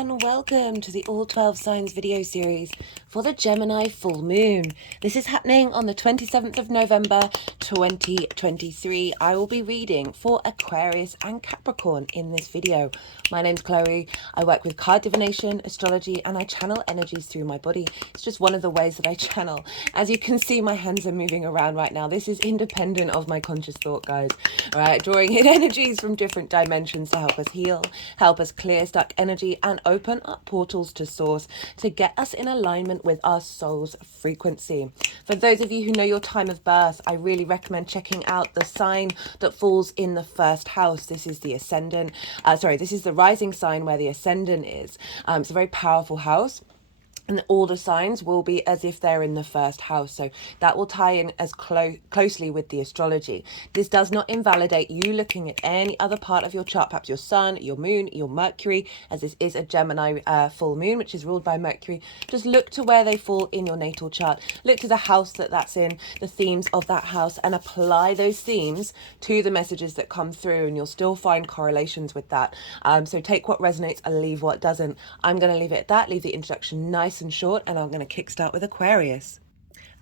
and welcome to the All 12 Signs video series for the Gemini Full Moon. This is happening on the 27th of November 2023. I will be reading for Aquarius and Capricorn in this video. My name's Chloe. I work with card divination, astrology, and I channel energies through my body. It's just one of the ways that I channel. As you can see, my hands are moving around right now. This is independent of my conscious thought, guys. All right, drawing in energies from different dimensions to help us heal, help us clear stuck energy, and open up portals to source to get us in alignment with our soul's frequency. For those of you who know your time of birth, I really recommend checking out the sign that falls in the first house. This is the Ascendant. This is the rising sign where the Ascendant is. It's a very powerful house. And all the signs will be as if they're in the first house. So that will tie in as closely with the astrology. This does not invalidate you looking at any other part of your chart, perhaps your sun, your moon, your Mercury, as this is a Gemini full moon, which is ruled by Mercury. Just look to where they fall in your natal chart. Look to the house that's in, the themes of that house, and apply those themes to the messages that come through, and you'll still find correlations with that. So take what resonates and leave what doesn't. I'm going to leave it at that, leave the introduction nice and short, and I'm going to kickstart with Aquarius.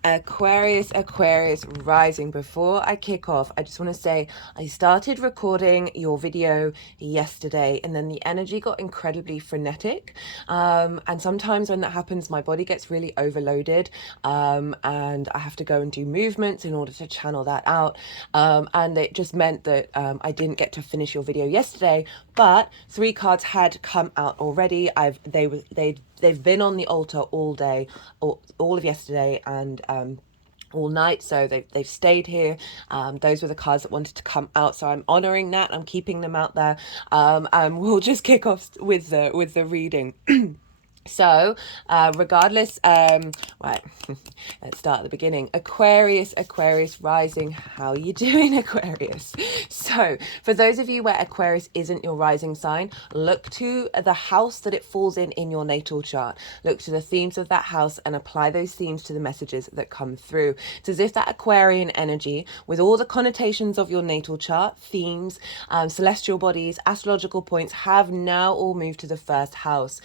Aquarius rising. Before I kick off, I just want to say I started recording your video yesterday and then the energy got incredibly frenetic, and sometimes when that happens my body gets really overloaded, and I have to go and do movements in order to channel that out, and it just meant that I didn't get to finish your video yesterday, but 3 cards had come out already. They've been on the altar all day, all of yesterday, and all night, so they've stayed here. Those were the cards that wanted to come out, so I'm honoring that. I'm keeping them out there, and we'll just kick off with the reading. So, regardless, right, let's start at the beginning. Aquarius rising. How are you doing, Aquarius? So, for those of you where Aquarius isn't your rising sign, look to the house that it falls in your natal chart. Look to the themes of that house and apply those themes to the messages that come through. It's as if that Aquarian energy, with all the connotations of your natal chart, themes, celestial bodies, astrological points, have now all moved to the first house.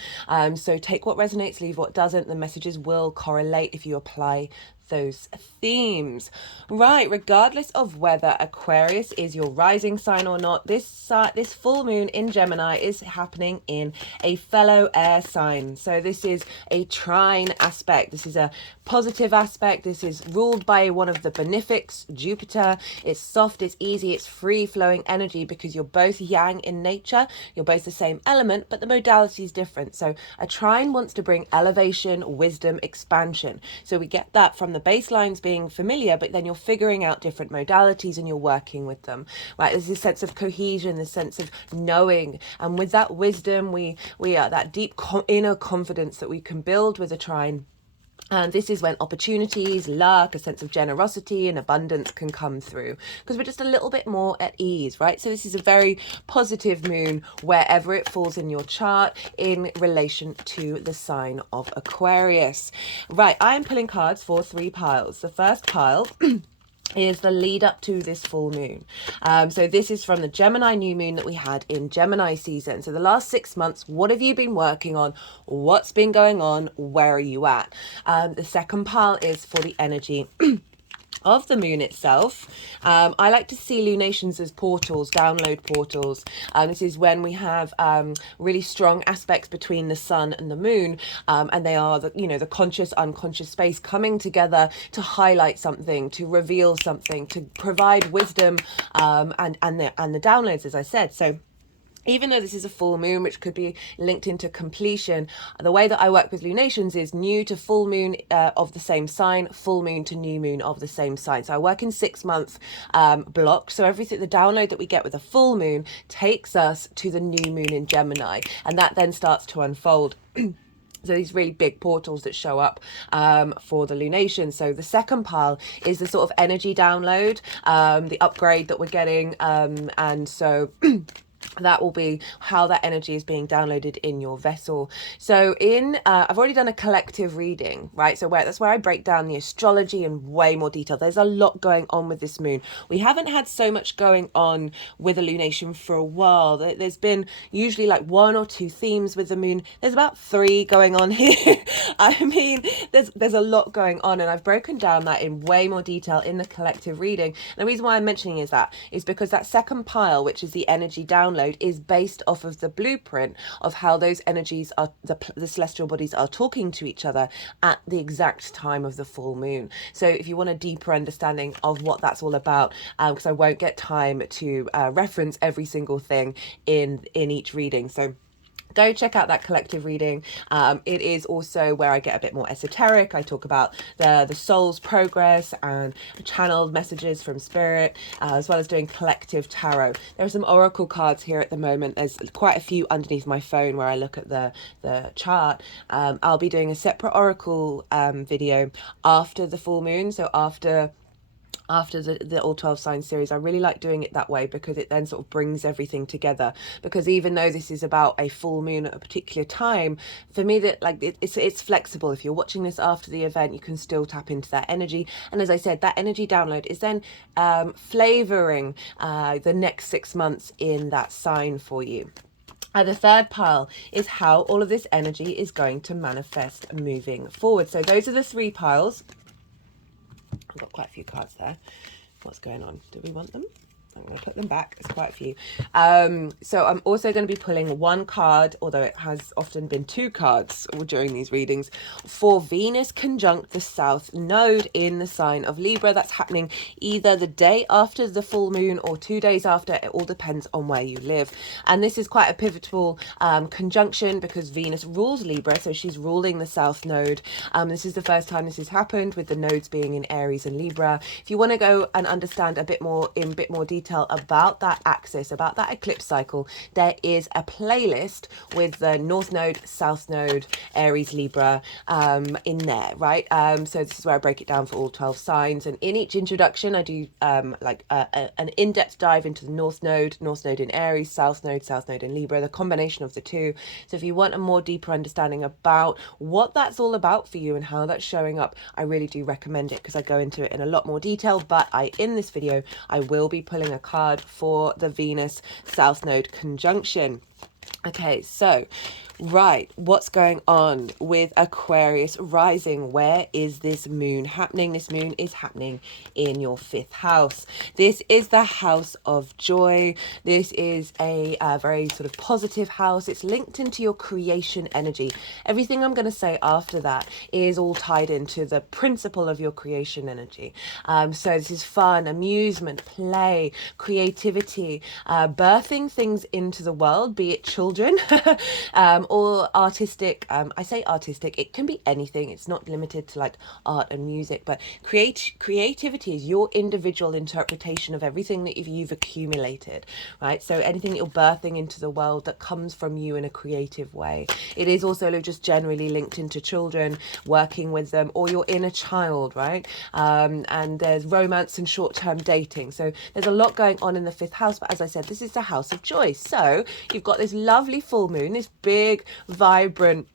So take what resonates, leave what doesn't. The messages will correlate if you apply those themes. Right, regardless of whether Aquarius is your rising sign or not, this full moon in Gemini is happening in a fellow air sign. So this is a trine aspect. This is a positive aspect. This is ruled by one of the benefics, Jupiter. It's soft, it's easy, it's free flowing energy because you're both yang in nature. You're both the same element, but the modality is different. So a trine wants to bring elevation, wisdom, expansion. So we get that from the baselines being familiar, but then you're figuring out different modalities and you're working with them, right? There's this sense of cohesion, this sense of knowing, and with that wisdom we are that deep inner confidence that we can build with a trine. And this is when opportunities, luck, a sense of generosity and abundance can come through because we're just a little bit more at ease, right? So this is a very positive moon wherever it falls in your chart in relation to the sign of Aquarius. Right, I'm pulling cards for 3 piles. The first pile is the lead up to this full moon. So this is from the Gemini new moon that we had in Gemini season. So the last 6 months, what have you been working on? What's been going on? Where are you at? The second pile is for the energy of the moon itself. I like to see lunations as portals, download portals. This is when we have really strong aspects between the sun and the moon, and they are the conscious unconscious space coming together to highlight something, to reveal something, to provide wisdom, and the downloads, as I said. So even though this is a full moon, which could be linked into completion, the way that I work with lunations is new to full moon of the same sign, full moon to new moon of the same sign. So I work in 6-month blocks. So everything, the download that we get with a full moon takes us to the new moon in Gemini, and that then starts to unfold. So these really big portals that show up for the lunation. So the second pile is the sort of energy download, the upgrade that we're getting. And so that will be how that energy is being downloaded in your vessel. So I've already done a collective reading, right? So that's where I break down the astrology in way more detail. There's a lot going on with this moon. We haven't had so much going on with illumination for a while. There's been usually like 1 or 2 themes with the moon. There's about 3 going on here. I mean, there's a lot going on, and I've broken down that in way more detail in the collective reading. And the reason why I'm mentioning is because that second pile, which is the energy download, is based off of the blueprint of how those energies are, the celestial bodies are talking to each other at the exact time of the full moon. So if you want a deeper understanding of what that's all about, because I won't get time to reference every single thing in each reading, so go check out that collective reading. It is also where I get a bit more esoteric. I talk about the soul's progress and channeled messages from spirit, as well as doing collective tarot. There are some oracle cards here at the moment. There's quite a few underneath my phone where I look at the chart. I'll be doing a separate oracle video after the full moon, so after the all 12 signs series. I really like doing it that way because it then sort of brings everything together, because even though this is about a full moon at a particular time, for me that like it's flexible. If you're watching this after the event, you can still tap into that energy, and as I said, that energy download is then flavoring the next 6 months in that sign for you. The third pile is how all of this energy is going to manifest moving forward. So those are the 3 piles. I've got quite a few cards there. What's going on? Do we want them? I'm going to put them back. There's quite a few. So I'm also going to be pulling 1 card, although it has often been 2 cards during these readings, for Venus conjunct the South Node in the sign of Libra. That's happening either the day after the full moon or 2 days after. It all depends on where you live. And this is quite a pivotal conjunction because Venus rules Libra, so she's ruling the South Node. This is the first time this has happened, with the nodes being in Aries and Libra. If you want to go and understand a bit more detail about that axis, about that eclipse cycle, there is a playlist with the North Node, South Node, Aries, Libra in there, right? So this is where I break it down for all 12 signs, and in each introduction I do an in-depth dive into the North Node in Aries, South Node in Libra, the combination of the two. So if you want a more deeper understanding about what that's all about for you and how that's showing up, I really do recommend it, because I go into it in a lot more detail. But in this video I will be pulling a card for the Venus South Node conjunction. Okay, so right, what's going on with Aquarius rising? Where is this moon happening? This moon is happening in your 5th house. This is the house of joy. This is a very sort of positive house. It's linked into your creation energy. Everything I'm going to say after that is all tied into the principle of your creation energy. So this is fun, amusement, play, creativity, birthing things into the world, be it children or artistic. I say artistic, it can be anything. It's not limited to like art and music, but creativity is your individual interpretation of everything that you've accumulated, right? So anything that you're birthing into the world that comes from you in a creative way. It is also just generally linked into children, working with them, or your inner child, right? And there's romance and short-term dating. So there's a lot going on in the 5th house, but as I said, this is the house of joy. So you've got this lovely full moon, this big, vibrant,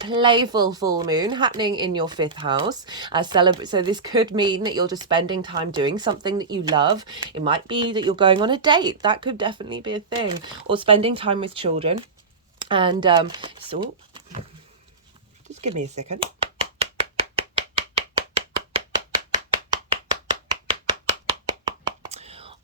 playful full moon happening in your 5th house. So this could mean that you're just spending time doing something that you love. It might be that you're going on a date. That could definitely be a thing. Or spending time with children. And so just give me a second.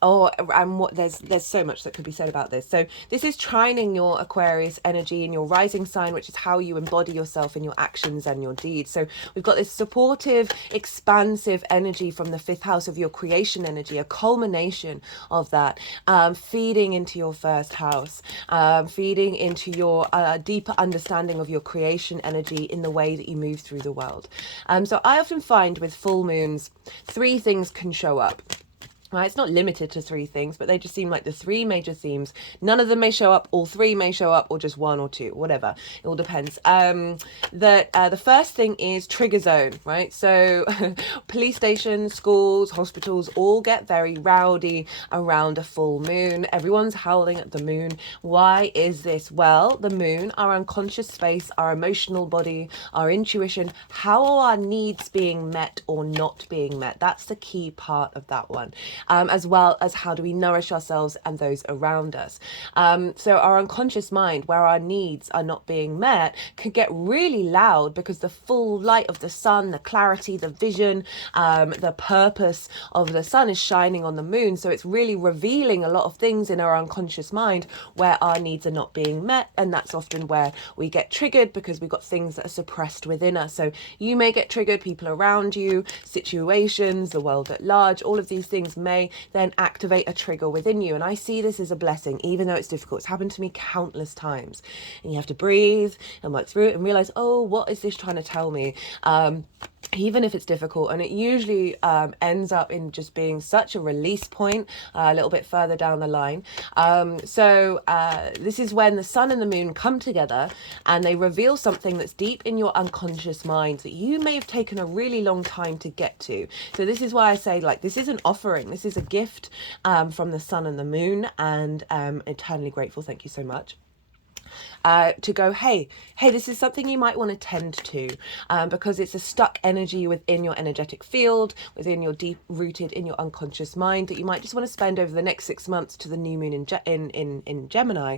Oh, and there's so much that could be said about this. So this is trining your Aquarius energy in your rising sign, which is how you embody yourself in your actions and your deeds. So we've got this supportive, expansive energy from the 5th house of your creation energy, a culmination of that, feeding into your 1st house, feeding into your deeper understanding of your creation energy in the way that you move through the world. So I often find with full moons, 3 things can show up. Right, it's not limited to 3 things, but they just seem like the 3 major themes. None of them may show up, all 3 may show up, or just 1 or 2, whatever. It all depends. The first thing is trigger zone, right? So police stations, schools, hospitals all get very rowdy around a full moon. Everyone's howling at the moon. Why is this? Well, the moon, our unconscious space, our emotional body, our intuition, how are our needs being met or not being met? That's the key part of that one. As well as how do we nourish ourselves and those around us. So our unconscious mind, where our needs are not being met, can get really loud because the full light of the sun, the clarity, the vision, the purpose of the sun is shining on the moon. So it's really revealing a lot of things in our unconscious mind where our needs are not being met. And that's often where we get triggered because we've got things that are suppressed within us. So you may get triggered, people around you, situations, the world at large, all of these things may then activate a trigger within you. And I see this as a blessing, even though it's difficult. It's happened to me countless times. And you have to breathe and work through it and realize, oh, what is this trying to tell me? Even if it's difficult, and it usually ends up in just being such a release point a little bit further down the line. This is when the sun and the moon come together and they reveal something that's deep in your unconscious mind that you may have taken a really long time to get to. So this is why I say, like, this is an offering. This is a gift from the sun and the moon, and eternally grateful. Thank you so much. To go, hey, this is something you might want to tend to, because it's a stuck energy within your energetic field, within your deep rooted in your unconscious mind, that you might just want to spend over the next 6 months to the new moon in Gemini,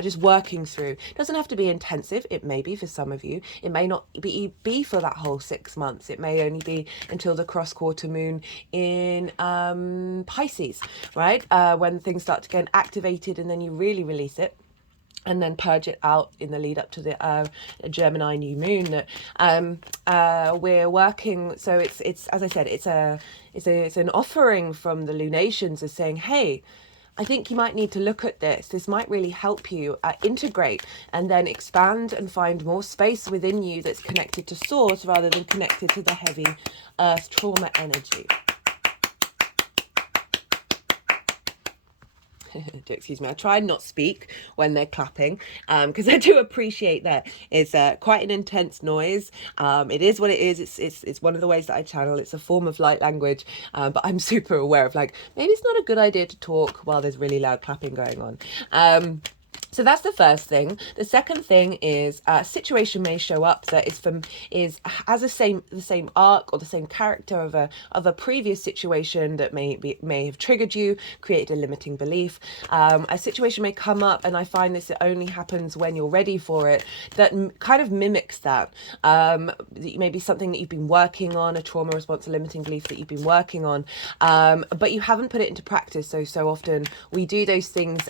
just working through. It doesn't have to be intensive. It may be for some of you. It may not be for that whole 6 months. It may only be until the cross quarter moon in Pisces, right? When things start to get activated, and then you really release it and then purge it out in the lead up to the Gemini new moon that we're working. So it's as I said, it's an offering from the lunations as saying, hey, I think you might need to look at this. This might really help you integrate and then expand and find more space within you that's connected to source rather than connected to the heavy earth trauma energy. Excuse me, I try and not speak when they're clapping, because I do appreciate that it's quite an intense noise. It is what it is. It's one of the ways that I channel. It's a form of light language, but I'm super aware of, like, maybe it's not a good idea to talk while there's really loud clapping going on. So that's the first thing. The second thing is a situation may show up that has the same arc or the same character of a previous situation that may have triggered you, created a limiting belief. A situation may come up, and I find this, it only happens when you're ready for it, that kind of mimics that. Maybe something that you've been working on, a trauma response, a limiting belief that you've been working on, but you haven't put it into practice. So often we do those things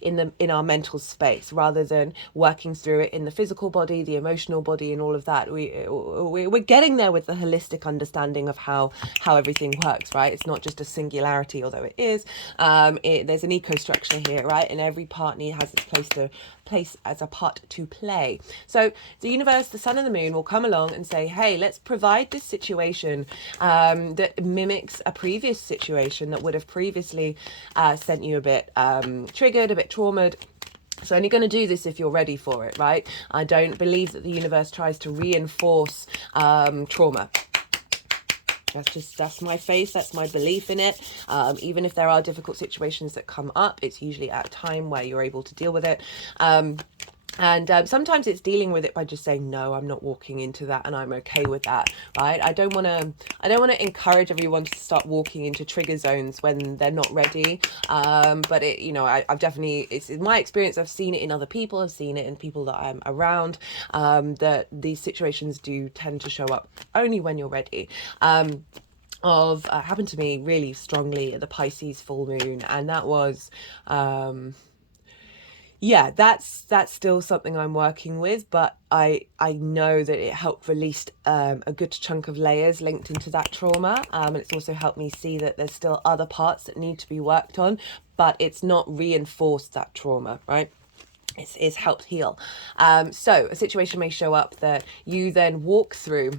in our mental space rather than working through it in the physical body, the emotional body, and all of that. We're getting there with the holistic understanding of how everything works, right? It's not just a singularity, although it is. There's an eco structure here, right? And every part has its place as a part to play. So the universe, the sun and the moon will come along and say, hey, let's provide this situation that mimics a previous situation that would have previously sent you a bit triggered, a bit traumatized. It's only going to do this if you're ready for it, right? I don't believe that the universe tries to reinforce trauma. That's my faith, that's my belief in it. Even if there are difficult situations that come up, it's usually at a time where you're able to deal with it. And sometimes it's dealing with it by just saying, no, I'm not walking into that, and I'm okay with that, right? I don't want to encourage everyone to start walking into trigger zones when they're not ready. But I've definitely, it's in my experience, I've seen it in other people, I've seen it in people that I'm around, that these situations do tend to show up only when you're ready. Happened to me really strongly at the Pisces full moon, and that was that's still something I'm working with, but I know that it helped release a good chunk of layers linked into that trauma, and it's also helped me see that there's still other parts that need to be worked on, but it's not reinforced that trauma, right? It's helped heal. So a situation may show up that you then walk through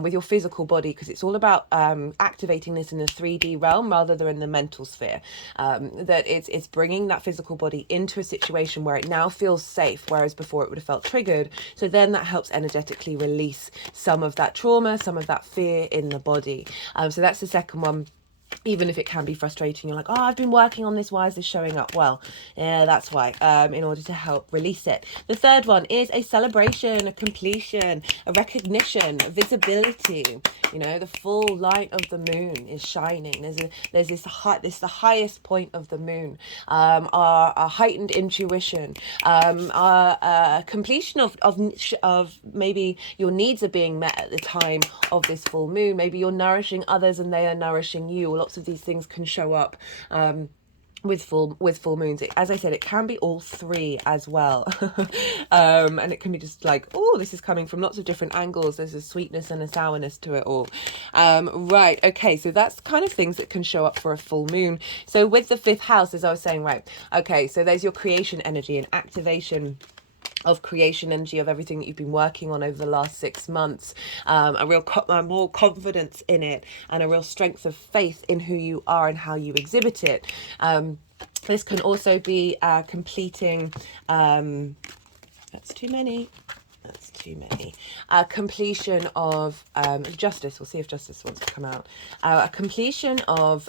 with your physical body, because it's all about activating this in the 3D realm rather than in the mental sphere. That it's bringing that physical body into a situation where it now feels safe, whereas before it would have felt triggered. So then that helps energetically release some of that trauma, some of that fear in the body. So that's the second one. Even if it can be frustrating, you're like, oh, I've been working on this, why is this showing up? Well, yeah, that's why, in order to help release it. The third one is a celebration, a completion, a recognition, a visibility. You know, the full light of the moon is shining. There's this the highest point of the moon. Our heightened intuition, our completion of maybe your needs are being met at the time of this full moon. Maybe you're nourishing others and they are nourishing you. Lots of these things can show up with full moons. As I said, it can be all three as well. And it can be just like, oh, this is coming from lots of different angles. There's a sweetness and a sourness to it all. Right, okay, so that's kind of things that can show up for a full moon. So with the fifth house, as I was saying, right, okay, so there's your creation energy and activation of creation energy of everything that you've been working on over the last 6 months, a real more confidence in it, and a real strength of faith in who you are and how you exhibit it. This can also be completing, that's too many, completion of justice. We'll see if justice wants to come out. A completion of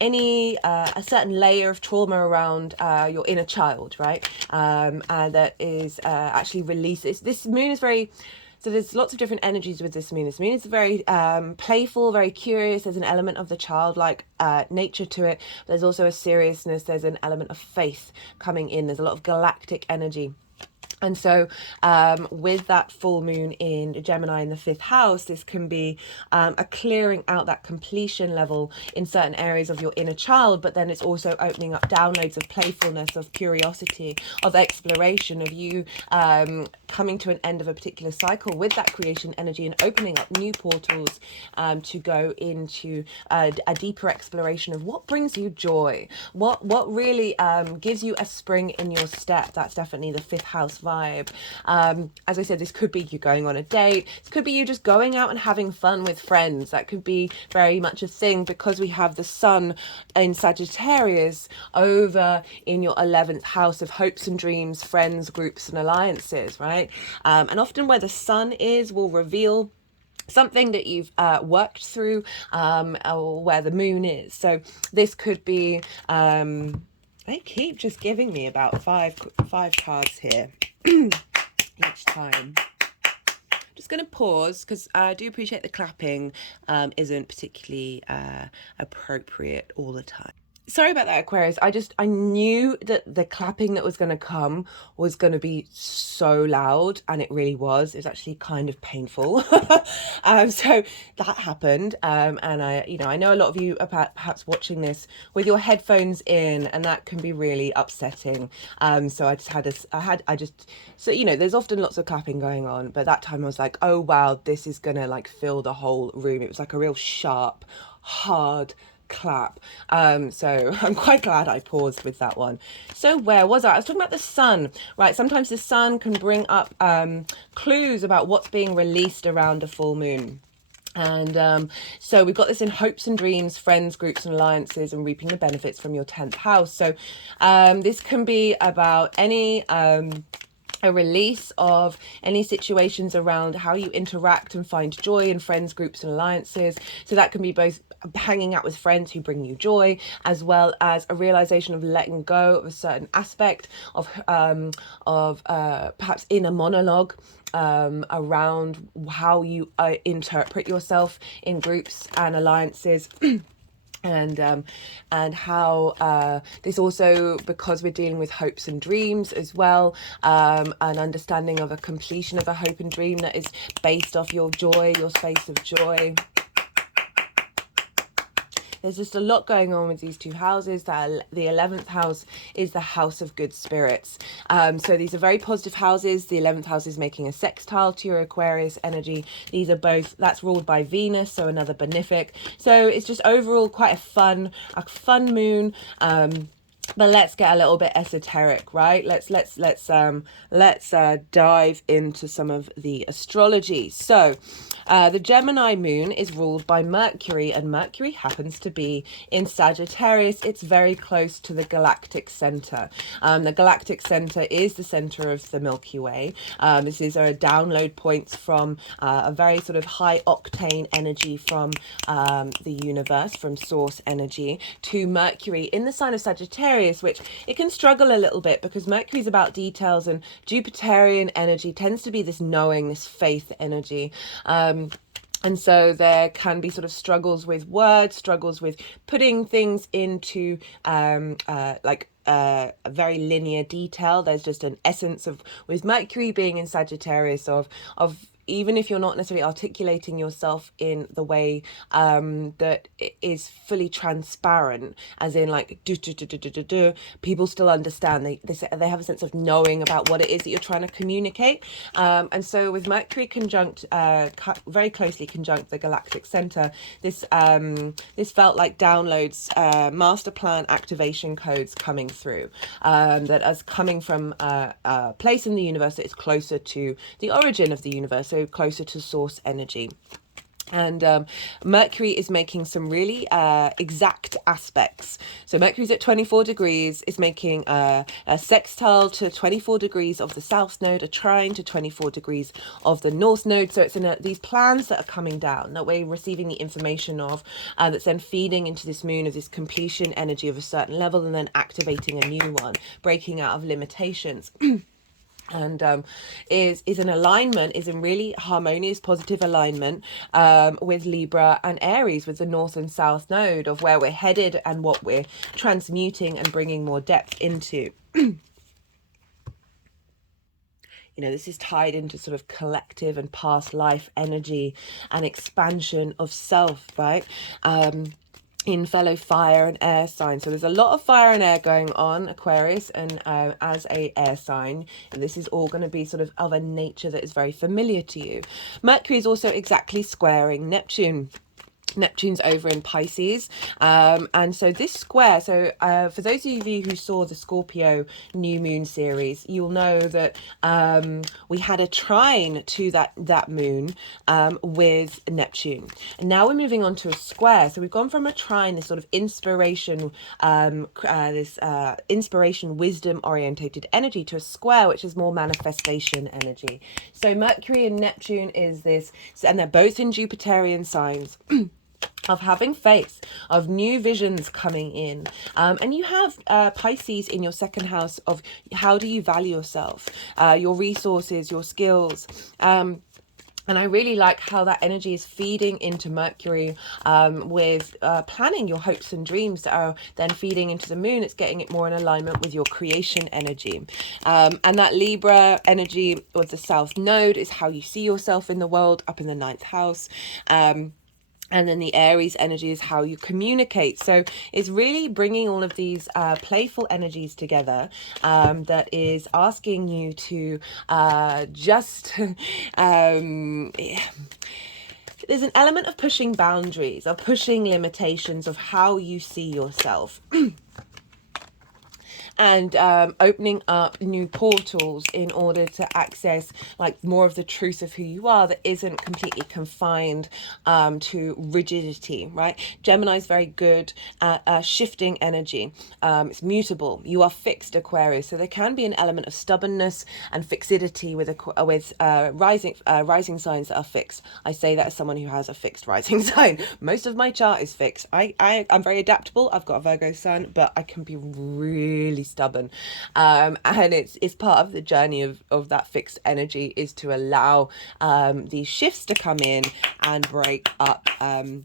any a certain layer of trauma around your inner child, right? And that is actually releases. This moon is very. So there's lots of different energies with this moon. This moon is very playful, very curious. There's an element of the childlike nature to it. But there's also a seriousness. There's an element of faith coming in. There's a lot of galactic energy. And so with that full moon in Gemini in the fifth house, this can be a clearing out that completion level in certain areas of your inner child, but then it's also opening up downloads of playfulness, of curiosity, of exploration, of you coming to an end of a particular cycle with that creation energy and opening up new portals to go into a deeper exploration of what brings you joy, what really gives you a spring in your step. That's definitely the fifth house vibe. As I said, this could be you going on a date. It could be you just going out and having fun with friends. That could be very much a thing because we have the sun in Sagittarius over in your 11th house of hopes and dreams, friends, groups and alliances, right? And often where the sun is will reveal something that you've worked through, or where the moon is. So this could be they keep just giving me about five cards here each time. Just going to pause because I do appreciate the clapping isn't particularly appropriate all the time. Sorry about that, Aquarius. I knew that the clapping that was going to come was going to be so loud, and it really was. It was actually kind of painful. So that happened. And I know a lot of you are perhaps watching this with your headphones in, and that can be really upsetting. So I just there's often lots of clapping going on, but that time I was like, oh wow, this is going to like fill the whole room. It was like a real sharp, hard clap. So I'm quite glad I paused with that one. So where was I was talking about the sun, right? Sometimes the sun can bring up clues about what's being released around a full moon. And so we've got this in hopes and dreams, friends, groups and alliances, and reaping the benefits from your 10th house. So this can be about any a release of any situations around how you interact and find joy in friends, groups and alliances. So that can be both hanging out with friends who bring you joy, as well as a realization of letting go of a certain aspect of perhaps inner monologue around how you interpret yourself in groups and alliances. And how this also, because we're dealing with hopes and dreams as well, an understanding of a completion of a hope and dream that is based off your joy, your space of joy. There's just a lot going on with these two houses. The 11th house is the house of good spirits. So these are very positive houses. The 11th house is making a sextile to your Aquarius energy. These are both, that's ruled by Venus, so another benefic. So it's just overall quite a fun moon. But let's get a little bit esoteric, right? Let's dive into some of the astrology. So the Gemini moon is ruled by Mercury, and Mercury happens to be in Sagittarius. It's very close to the galactic center. The galactic center is the center of the Milky Way. This is a download points from a very sort of high octane energy from the universe, from source energy, to Mercury in the sign of Sagittarius, which it can struggle a little bit because Mercury is about details, and Jupiterian energy tends to be this knowing, this faith energy. And so there can be sort of struggles with words, struggles with putting things into a very linear detail. There's just an essence of, with Mercury being in Sagittarius, of even if you're not necessarily articulating yourself in the way that is fully transparent, as in like people still understand. They have a sense of knowing about what it is that you're trying to communicate. And so with Mercury conjunct, very closely conjunct the galactic center, this felt like downloads, master plan activation codes coming through, that as coming from a place in the universe that is closer to the origin of the universe, so closer to source energy. And Mercury is making some really exact aspects. So Mercury's at 24 degrees, is making a sextile to 24 degrees of the south node, a trine to 24 degrees of the north node. So it's in these plans that are coming down, that we're receiving the information of, that's then feeding into this moon of this completion energy of a certain level, and then activating a new one, breaking out of limitations. And is in alignment, is in really harmonious, positive alignment with Libra and Aries, with the north and south node of where we're headed and what we're transmuting and bringing more depth into. You know, this is tied into sort of collective and past life energy and expansion of self, right? In fellow fire and air sign. So there's a lot of fire and air going on, Aquarius, and as a air sign, and this is all going to be sort of a nature that is very familiar to you. Mercury is also exactly squaring Neptune. Neptune's over in Pisces, and so this square, so for those of you who saw the Scorpio new moon series, you'll know that we had a trine to that moon with Neptune, and now we're moving on to a square. So we've gone from a trine, this sort of inspiration, inspiration, wisdom orientated energy, to a square, which is more manifestation energy. So Mercury and Neptune is this, and they're both in Jupiterian signs. Of having faith, of new visions coming in. And you have Pisces in your second house of how do you value yourself, your resources, your skills. And I really like how that energy is feeding into Mercury with planning your hopes and dreams that are then feeding into the moon. It's getting it more in alignment with your creation energy. And that Libra energy with the south node is how you see yourself in the world, up in the 9th house. And then the Aries energy is how you communicate. So it's really bringing all of these playful energies together, that is asking you to just... there's an element of pushing boundaries, of pushing limitations of how you see yourself. And opening up new portals in order to access like more of the truth of who you are that isn't completely confined to rigidity, right? Gemini is very good at shifting energy. It's mutable. You are fixed, Aquarius. So there can be an element of stubbornness and fixity with rising signs that are fixed. I say that as someone who has a fixed rising sign. Most of my chart is fixed. I'm very adaptable. I've got a Virgo sun, but I can be really stubborn, and it's part of the journey of that fixed energy, is to allow these shifts to come in and break up the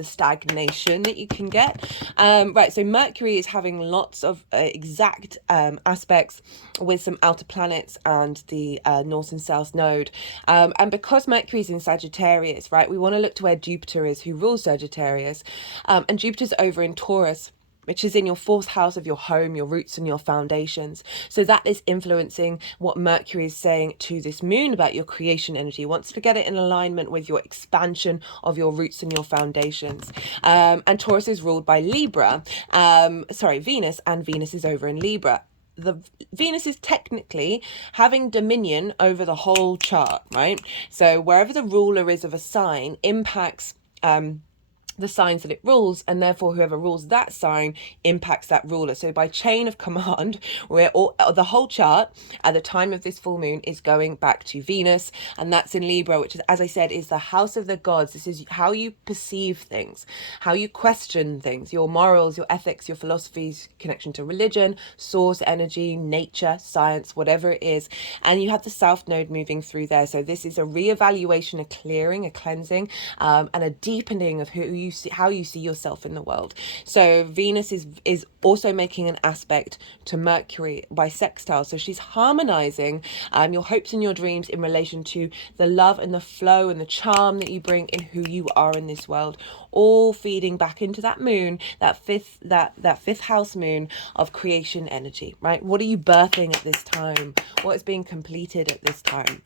stagnation that you can get. Right, so Mercury is having lots of exact aspects with some outer planets and the north and south node. And because Mercury is in Sagittarius, right, we want to look to where Jupiter is, who rules Sagittarius. And Jupiter's over in Taurus. which is in your fourth house of your home, your roots and your foundations. So that is influencing what Mercury is saying to this moon about your creation energy. It wants to get it in alignment with your expansion of your roots and your foundations. And Taurus is ruled by Libra, Venus, and Venus is over in Libra. The Venus is technically having dominion over the whole chart, right? So wherever the ruler is of a sign impacts the signs that it rules, and therefore whoever rules that sign impacts that ruler. So by chain of command, the whole chart at the time of this full moon is going back to Venus, and that's in Libra, which is, as I said, is the house of the gods. This is how you perceive things, how you question things, your morals, your ethics, your philosophies, connection to religion, source energy, nature, science, whatever it is. And you have the south node moving through there. So this is a reevaluation, a clearing, a cleansing, and a deepening of how you see yourself in the world. So Venus is also making an aspect to Mercury by sextile. So she's harmonizing your hopes and your dreams in relation to the love and the flow and the charm that you bring in who you are in this world, all feeding back into that moon, that fifth house moon of creation energy, right? What are you birthing at this time? What is being completed at this time?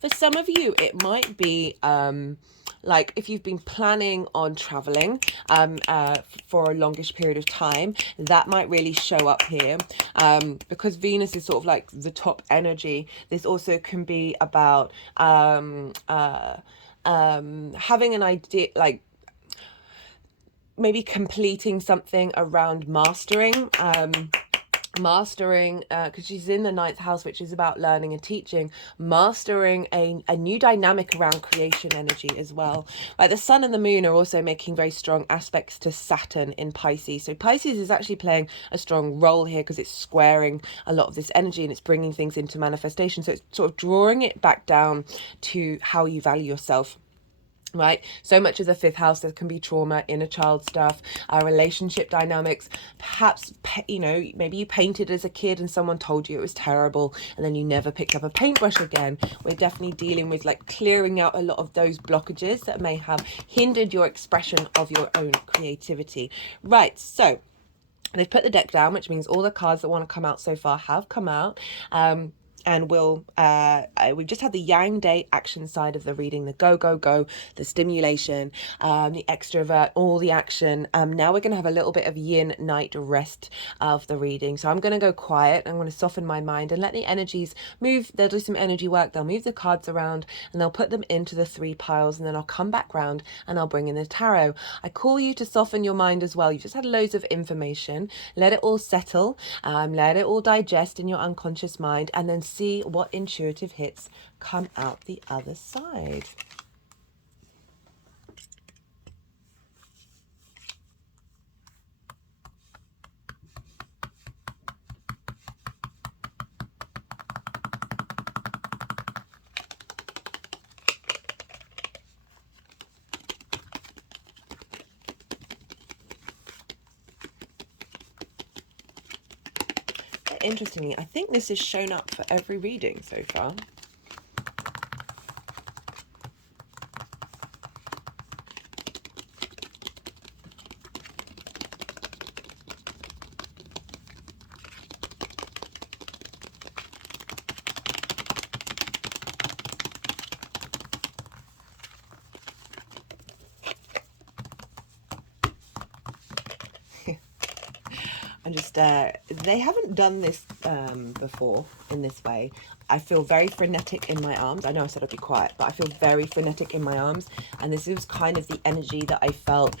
For some of you, it might be like if you've been planning on traveling for a longish period of time, that might really show up here. Because Venus is sort of like the top energy, this also can be about having an idea, like maybe completing something around mastering. Because she's in the ninth house, which is about learning and teaching, mastering a new dynamic around creation energy as well. Like the sun and the moon are also making very strong aspects to Saturn in Pisces. So Pisces is actually playing a strong role here because it's squaring a lot of this energy and it's bringing things into manifestation. So it's sort of drawing it back down to how you value yourself. Right, so much of the fifth house, there can be trauma, inner child stuff, relationship dynamics. Perhaps, maybe you painted as a kid and someone told you it was terrible and then you never picked up a paintbrush again. We're definitely dealing with like clearing out a lot of those blockages that may have hindered your expression of your own creativity. Right, so they've put the deck down, which means all the cards that want to come out so far have come out. And we've just had the Yang Day action side of the reading, the go, the stimulation, the extrovert, all the action. Now we're going to have a little bit of yin night rest of the reading. So I'm going to go quiet. I'm going to soften my mind and let the energies move. They'll do some energy work. They'll move the cards around and they'll put them into the 3 piles. And then I'll come back round and I'll bring in the tarot. I call you to soften your mind as well. You've just had loads of information. Let it all settle. Let it all digest in your unconscious mind, and then see what intuitive hits come out the other side. Interestingly, I think this has shown up for every reading so far. I'm just, they haven't done this before in this way. I feel very frenetic in my arms. I know I said I'd be quiet, but I feel very frenetic in my arms. And this is kind of the energy that I felt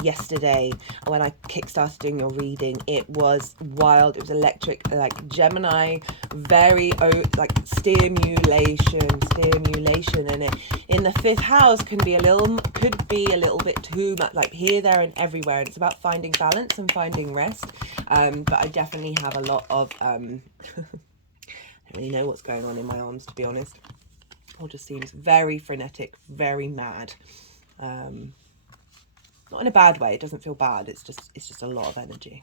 yesterday when I kickstarted doing your reading. It was wild. It was electric, like Gemini, very like stimulation. And it in the 5th house could be a little bit too much, like here, there, and everywhere. And it's about finding balance and finding rest. But I definitely have a lot of I don't really know what's going on in my arms, to be honest. It all just seems very frenetic, very mad. Not in a bad way. It doesn't feel bad. It's just a lot of energy.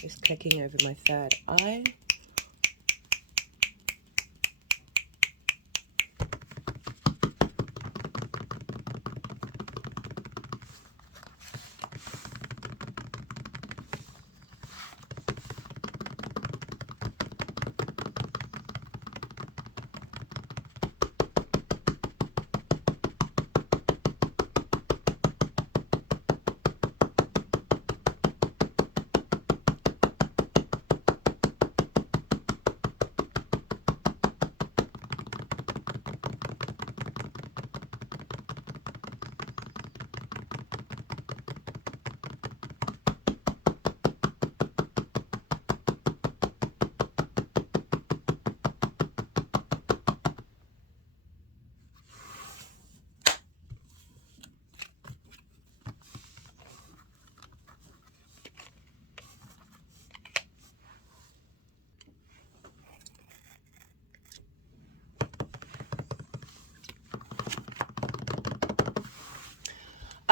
Just clicking over my third eye.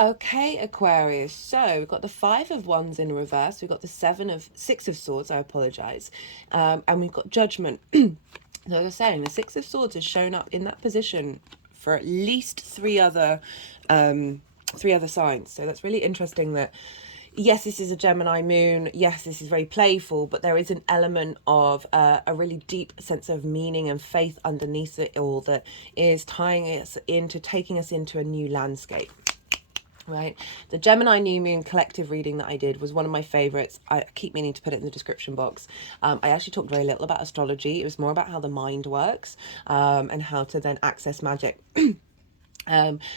Okay, Aquarius. So we've got the Five of Wands in reverse. We've got the Six of Swords. I apologize, and we've got Judgment. So as I was saying, the Six of Swords has shown up in that position for at least three other signs. So that's really interesting. That yes, this is a Gemini moon. Yes, this is very playful, but there is an element of a really deep sense of meaning and faith underneath it all that is tying us into, taking us into a new landscape. Right, the Gemini new moon collective reading that I did was one of my favorites. I keep meaning to put it in the description box. I actually talked very little about astrology. It was more about how the mind works, and how to then access magic.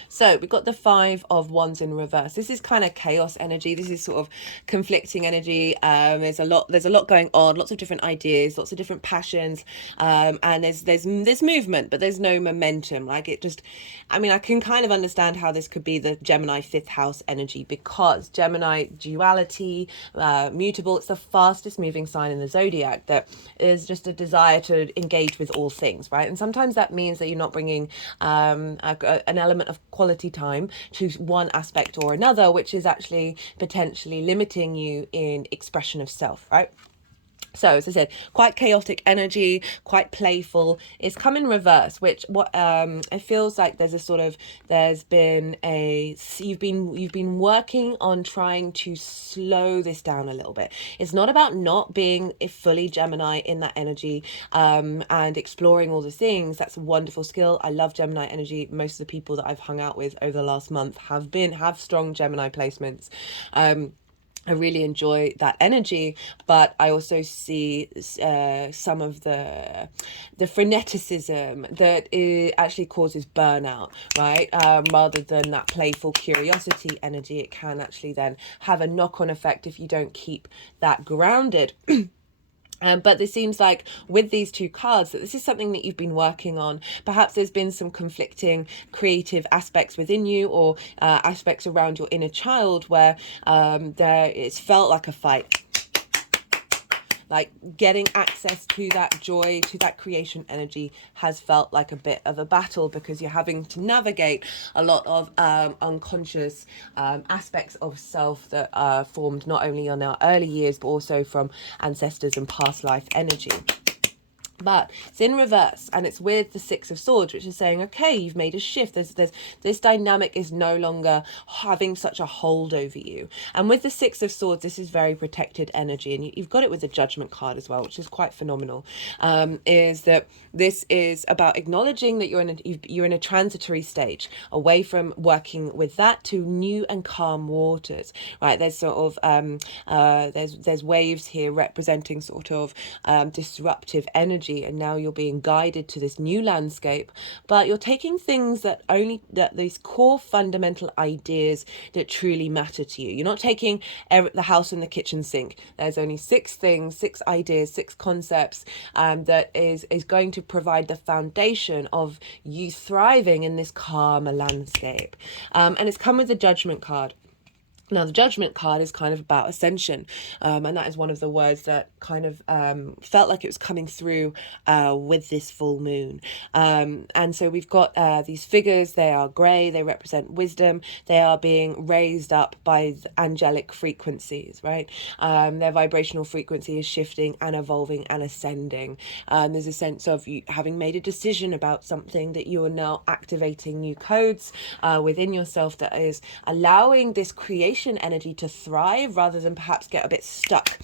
So we've got the Five of Wands in reverse. This is kind of chaos energy. This is sort of conflicting energy. There's a lot going on, lots of different ideas, lots of different passions, and there's movement, but there's no momentum. Like it just, I mean, I can kind of understand how this could be the Gemini fifth house energy, because Gemini duality, mutable. It's the fastest moving sign in the zodiac. That is just a desire to engage with all things, right? And sometimes that means that you're not bringing an element of quality time to one aspect or another, which is actually potentially limiting you in expression of self, right? So as I said, quite chaotic energy, quite playful. It's come in reverse, which it feels like there's a sort of, you've been working on trying to slow this down a little bit. It's not about not being a fully Gemini in that energy, and exploring all the things. That's a wonderful skill. I love Gemini energy. Most of the people that I've hung out with over the last month have strong Gemini placements. I really enjoy that energy, but I also see some of the freneticism that it actually causes burnout, right? Rather than that playful curiosity energy, it can actually then have a knock-on effect if you don't keep that grounded. But this seems like with these two cards that this is something that you've been working on. Perhaps there's been some conflicting creative aspects within you, or aspects around your inner child where it's felt like a fight. Like getting access to that joy, to that creation energy has felt like a bit of a battle, because you're having to navigate a lot of unconscious aspects of self that are formed not only in our early years, but also from ancestors and past life energy. But it's in reverse, and it's with the Six of Swords, which is saying, okay, you've made a shift. There's this dynamic is no longer having such a hold over you. And with the Six of Swords, this is very protected energy, and you've got it with the Judgment card as well, which is quite phenomenal. Is that this is about acknowledging that you're in a transitory stage, away from working with that to new and calm waters. Right? There's sort of there's waves here representing sort of disruptive energy. And now you're being guided to this new landscape, but you're taking things that these core fundamental ideas that truly matter to you. You're not taking the house and the kitchen sink. There's only 6 things, 6 ideas, 6 concepts that is going to provide the foundation of you thriving in this calmer landscape. And it's come with the Judgment card. Now, the Judgment card is kind of about ascension, and that is one of the words that kind of felt like it was coming through with this full moon. And so we've got these figures. They are grey. They represent wisdom. They are being raised up by angelic frequencies, right? Their vibrational frequency is shifting and evolving and ascending. There's a sense of you having made a decision about something, that you are now activating new codes within yourself that is allowing this creation energy to thrive rather than perhaps get a bit stuck.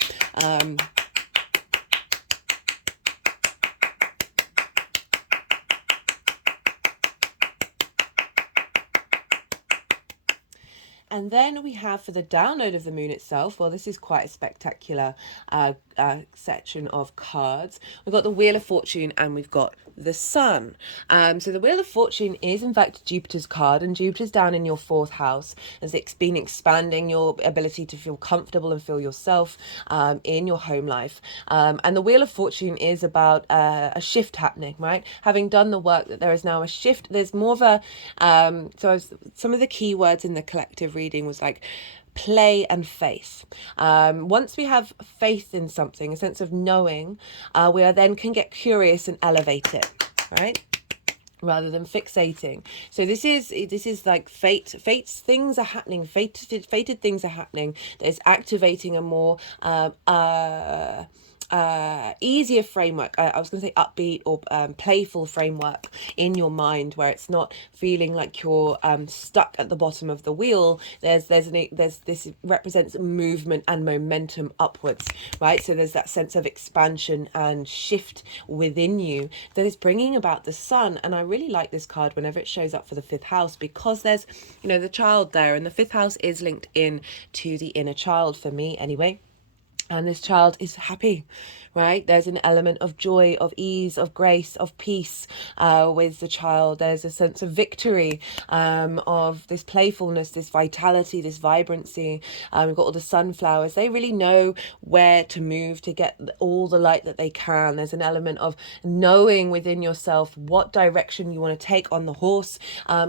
And then we have, for the download of the moon itself, well, this is quite a spectacular section of cards. We've got the Wheel of Fortune and we've got the Sun. So the Wheel of Fortune is in fact Jupiter's card, and Jupiter's down in your 4th house, as it's been expanding your ability to feel comfortable and feel yourself in your home life. And the Wheel of Fortune is about a shift happening, right? Having done the work, that there is now a shift. There's more of a some of the key words in the collective reading was like play and faith. Once we have faith in something, a sense of knowing, we are then can get curious and elevate it, right? Rather than fixating. So this is like fate's things are happening, fated things are happening. There's activating a more easier framework. I was going to say upbeat or playful framework in your mind, where it's not feeling like you're stuck at the bottom of the wheel. This represents movement and momentum upwards, right? So there's that sense of expansion and shift within you that is bringing about the Sun. And I really like this card whenever it shows up for the 5th house, because there's, you know, the child there, and the 5th house is linked in to the inner child, for me anyway. And this child is happy, right? There's an element of joy, of ease, of grace, of peace with the child. There's a sense of victory, of this playfulness, this vitality, this vibrancy. We've got all the sunflowers. They really know where to move to get all the light that they can. There's an element of knowing within yourself what direction you want to take on the horse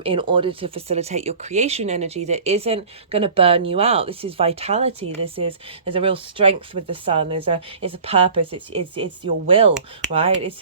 in order to facilitate your creation energy that isn't going to burn you out. This is vitality. There's a real strength with the Sun. There's a purpose. It's your will, right?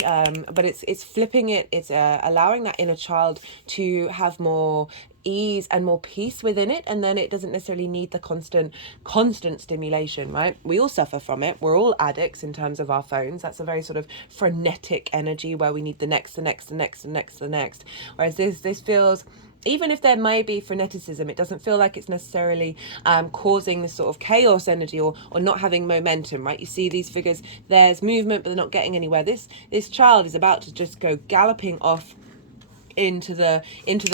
But it's flipping it. It's allowing that inner child to have more ease and more peace within it, and then it doesn't necessarily need the constant stimulation, right? We all suffer from it. We're all addicts in terms of our phones. That's a very sort of frenetic energy where we need the next. Whereas this feels, even if there may be freneticism, it doesn't feel like it's necessarily causing this sort of chaos energy or not having momentum, right? You see these figures, there's movement, but they're not getting anywhere. This child is about to just go galloping off into the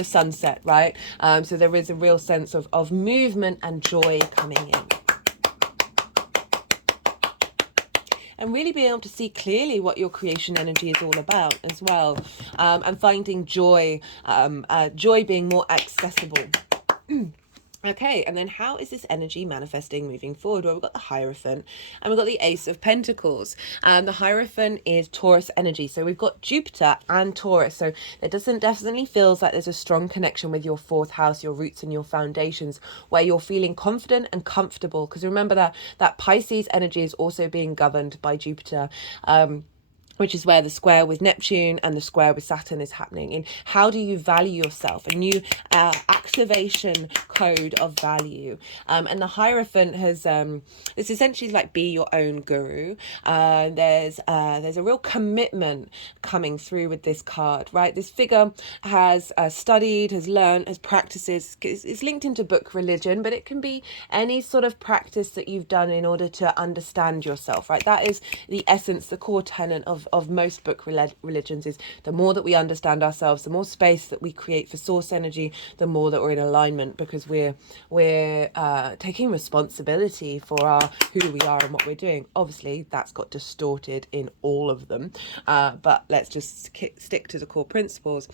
sunset, right? So there is a real sense of movement and joy coming in. And really being able to see clearly what your creation energy is all about as well. And finding joy, joy being more accessible. Okay, and then how is this energy manifesting moving forward? Well, we've got the Hierophant and we've got the Ace of Pentacles. The Hierophant is Taurus energy. So we've got Jupiter and Taurus. So it definitely feels like there's a strong connection with your 4th house, your roots and your foundations, where you're feeling confident and comfortable. Because remember that Pisces energy is also being governed by Jupiter. Which is where the square with Neptune and the square with Saturn is happening. In how do you value yourself? A new activation code of value. And the Hierophant has, it's essentially like be your own guru. There's a real commitment coming through with this card, right? This figure has studied, has learned, has practices. It's linked into book religion, but it can be any sort of practice that you've done in order to understand yourself, right? That is the essence, the core tenet of most book religions, is the more that we understand ourselves, the more space that we create for source energy, the more that we're in alignment, because we're taking responsibility for who we are and what we're doing. Obviously that's got distorted in all of them, but let's just stick to the core principles.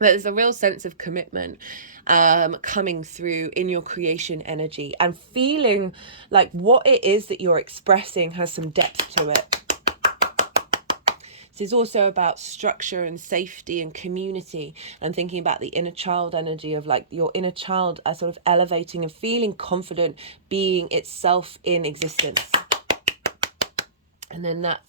There's a real sense of commitment coming through in your creation energy, and feeling like what it is that you're expressing has some depth to it. This is also about structure and safety and community, and thinking about the inner child energy of like your inner child as sort of elevating and feeling confident being itself in existence. And then that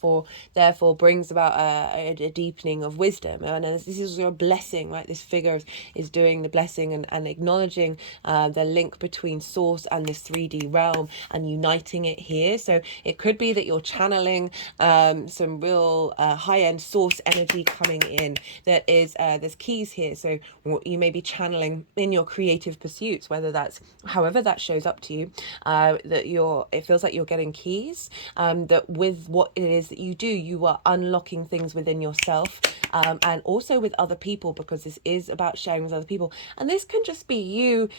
therefore brings about a deepening of wisdom. And this is a blessing, right? This figure is doing the blessing and acknowledging the link between source and this 3D realm and uniting it here. So it could be that you're channeling some real high-end source energy coming in. That is, there's keys here. So you may be channeling in your creative pursuits, whether that's however that shows up to you, that it feels like you're getting keys, that with what it is that you do, you are unlocking things within yourself, and also with other people, because this is about sharing with other people. And this can just be you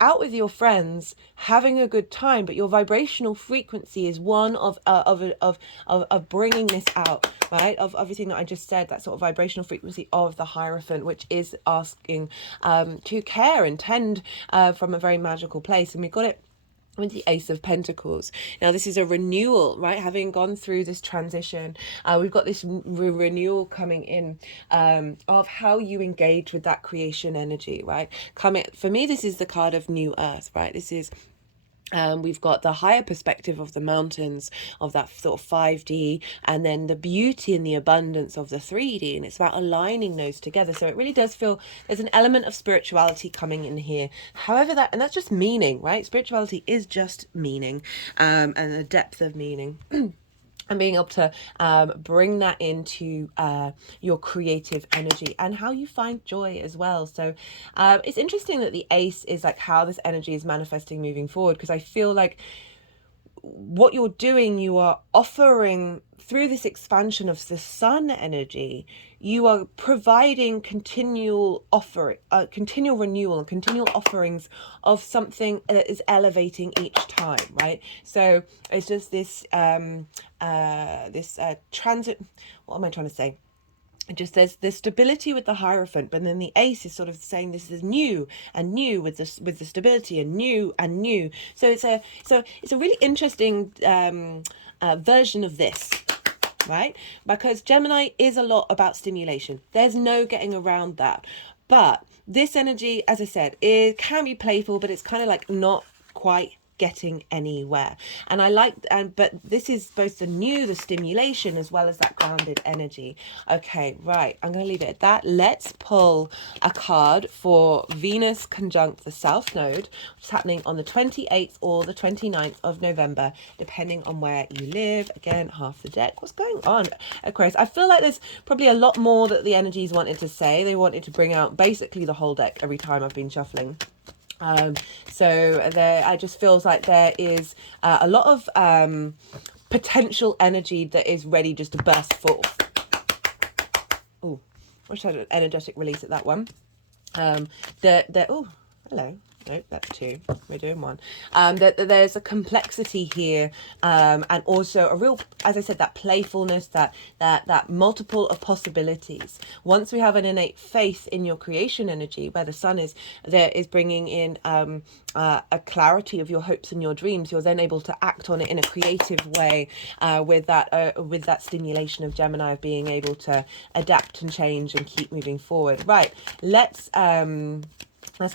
out with your friends having a good time, but your vibrational frequency is one of bringing this out, right, of everything that I just said, that sort of vibrational frequency of the Hierophant, which is asking to care and tend from a very magical place. And we've got it with the Ace of Pentacles. Now this is a renewal, right? Having gone through this transition, we've got this renewal coming in of how you engage with that creation energy, right? For me, this is the card of New Earth, right? This is we've got the higher perspective of the mountains, of that sort of 5D, and then the beauty and the abundance of the 3D, and it's about aligning those together. So it really does feel there's an element of spirituality coming in here. However, that's just meaning, right? Spirituality is just meaning, and a depth of meaning. And being able to bring that into your creative energy and how you find joy as well. So it's interesting that the Ace is like how this energy is manifesting moving forward, because I feel like what you're doing, you are offering through this expansion of the Sun energy, you are providing continual renewal and continual offerings of something that is elevating each time, right? So it's just this transit. What am I trying to say? Just there's stability with the Hierophant, but then the Ace is sort of saying this is new and new with the stability and new and new. So it's a really interesting version of this, right? Because Gemini is a lot about stimulation. There's no getting around that. But this energy, as I said, it can be playful, but it's kind of like not quite getting anywhere. And but this is both the stimulation as well as that grounded energy. Okay, right, I'm going to leave it at that. Let's pull a card for Venus conjunct the South Node, which is happening on the 28th or the 29th of November, depending on where you live. Again, half the deck. What's going on, Aquarius? I feel like there's probably a lot more that the energies wanted to say. They wanted to bring out basically the whole deck every time I've been shuffling. So I just feels like there is a lot of potential energy that is ready just to burst forth. Oh, I wish I had an energetic release at that one. Oh, hello. No, that's two. We're doing one. There's a complexity here, and also a real, as I said, that playfulness, that multiple of possibilities. Once we have an innate faith in your creation energy, where the Sun is bringing in a clarity of your hopes and your dreams, you're then able to act on it in a creative way, with that stimulation of Gemini, of being able to adapt and change and keep moving forward. Right, let's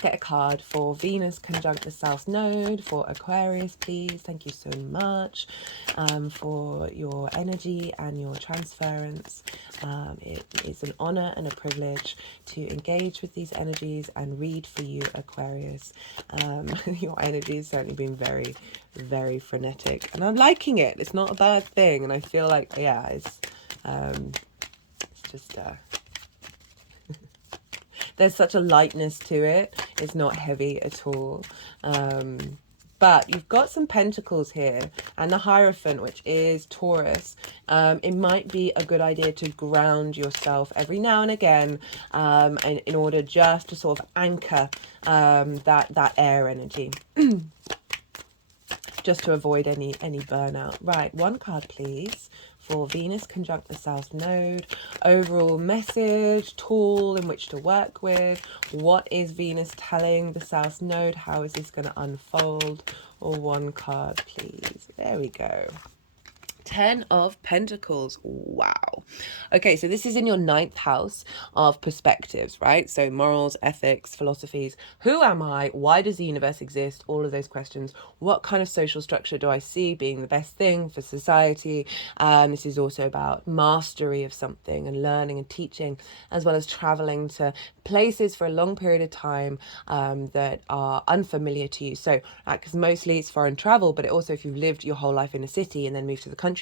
get a card for Venus conjunct the South Node for Aquarius, please. Thank you so much for your energy and your transference. It is an honor and a privilege to engage with these energies and read for you, Aquarius. Your energy has certainly been very, very frenetic, and I'm liking it. It's not a bad thing, and I feel like, yeah, it's just... there's such a lightness to it. It's not heavy at all. But you've got some pentacles here and the Hierophant, which is Taurus. It might be a good idea to ground yourself every now and again, in order just to sort of anchor that air energy. Just to avoid any burnout. Right, one card please for Venus conjunct the South Node. Overall message, tool in which to work with. What is Venus telling the South Node? How is this going to unfold? Or one card please. There we go. Ten of Pentacles. Wow. Okay, so this is in your ninth house of perspectives, right? So morals, ethics, philosophies. Who am I? Why does the universe exist? All of those questions. What kind of social structure do I see being the best thing for society? This is also about mastery of something and learning and teaching, as well as traveling to places for a long period of time that are unfamiliar to you. So, because mostly it's foreign travel, but it also, if you've lived your whole life in a city and then moved to the countryside,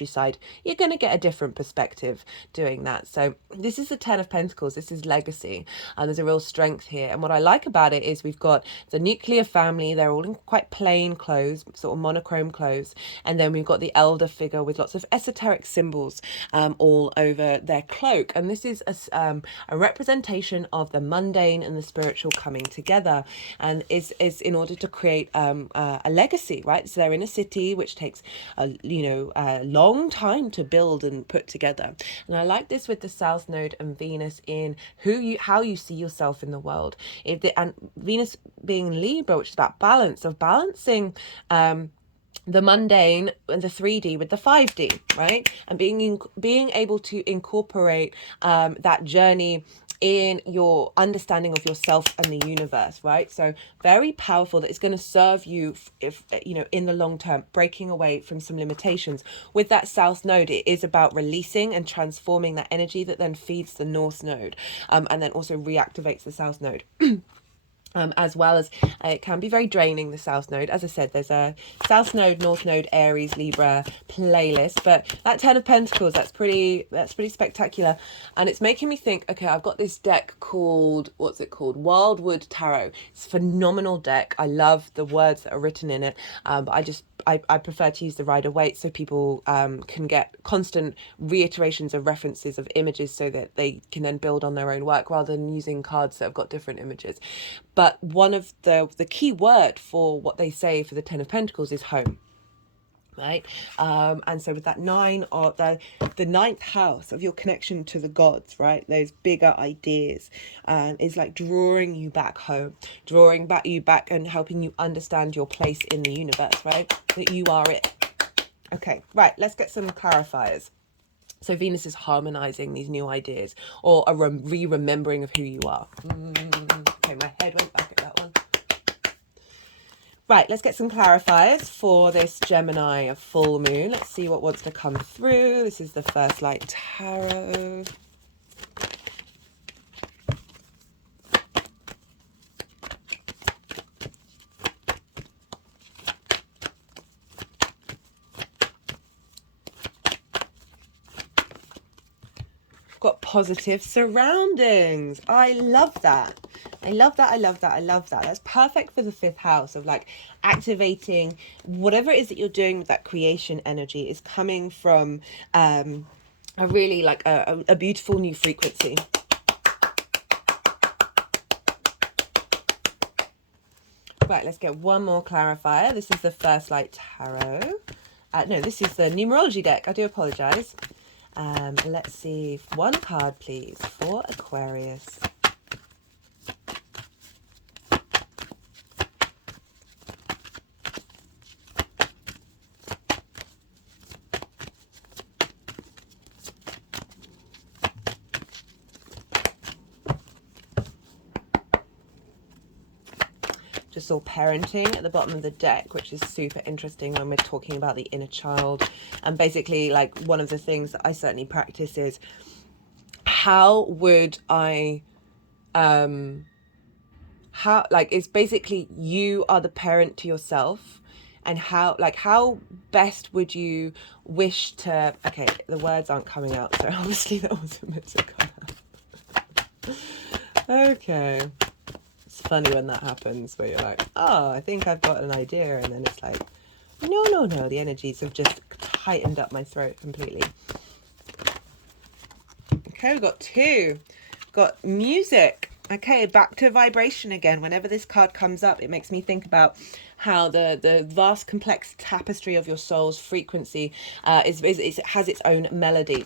you're going to get a different perspective doing that. So this is the Ten of Pentacles. This is legacy. There's a real strength here. And what I like about it is we've got the nuclear family. They're all in quite plain clothes, sort of monochrome clothes. And then we've got the elder figure with lots of esoteric symbols all over their cloak. And this is a representation of the mundane and the spiritual coming together, and is in order to create a legacy, right? So they're in a city which takes a long time to build and put together. And I like this with the South Node and Venus in how you see yourself in the world. And Venus being Libra, which is about balance, of balancing the mundane and the 3D with the 5D, right? And being able to incorporate that journey in your understanding of yourself and the universe, right? So very powerful, that it's going to serve you if in the long term, breaking away from some limitations. With that South Node, it is about releasing and transforming that energy that then feeds the North Node, and then also reactivates the South Node. As well as it can be very draining, the South Node. As I said, there's a South Node, North Node, Aries, Libra playlist, but that Ten of Pentacles, that's pretty spectacular. And it's making me think, okay, I've got this deck called, what's it called? Wildwood Tarot. It's a phenomenal deck. I love the words that are written in it, but I prefer to use the Rider-Waite, so people can get constant reiterations of references of images, so that they can then build on their own work rather than using cards that have got different images. But one of the key word for what they say for the Ten of Pentacles is home. Right, and so with that nine, or the ninth house of your connection to the gods, right, those bigger ideas, is like drawing you back home, you back and helping you understand your place in the universe, right, that you are it. Okay, right, let's get some clarifiers. So Venus is harmonizing these new ideas, or a remembering of who you are. Okay, my head went back at that one. Right, let's get some clarifiers for this Gemini full moon. Let's see what wants to come through. This is the First Light Tarot. Got positive surroundings. I love that. I love that. That's perfect for the fifth house of like activating whatever it is that you're doing with that creation energy is coming from a really like a beautiful new frequency. Right, let's get one more clarifier. This is the First Light Tarot. No, this is the numerology deck. I do apologize. Let's see, one card please for Aquarius. Just saw parenting at the bottom of the deck, which is super interesting when we're talking about the inner child. And basically, like, one of the things that I certainly practice is, how would I, it's basically you are the parent to yourself, and how best would you wish to, okay, the words aren't coming out, so obviously that wasn't meant to come out. Okay. It's funny when that happens, where you're like, oh, I think I've got an idea, and then it's like, no, the energies have just tightened up my throat completely. Okay, we've got two. We've got music. Okay, back to vibration again. Whenever this card comes up, it makes me think about how the vast complex tapestry of your soul's frequency has its own melody.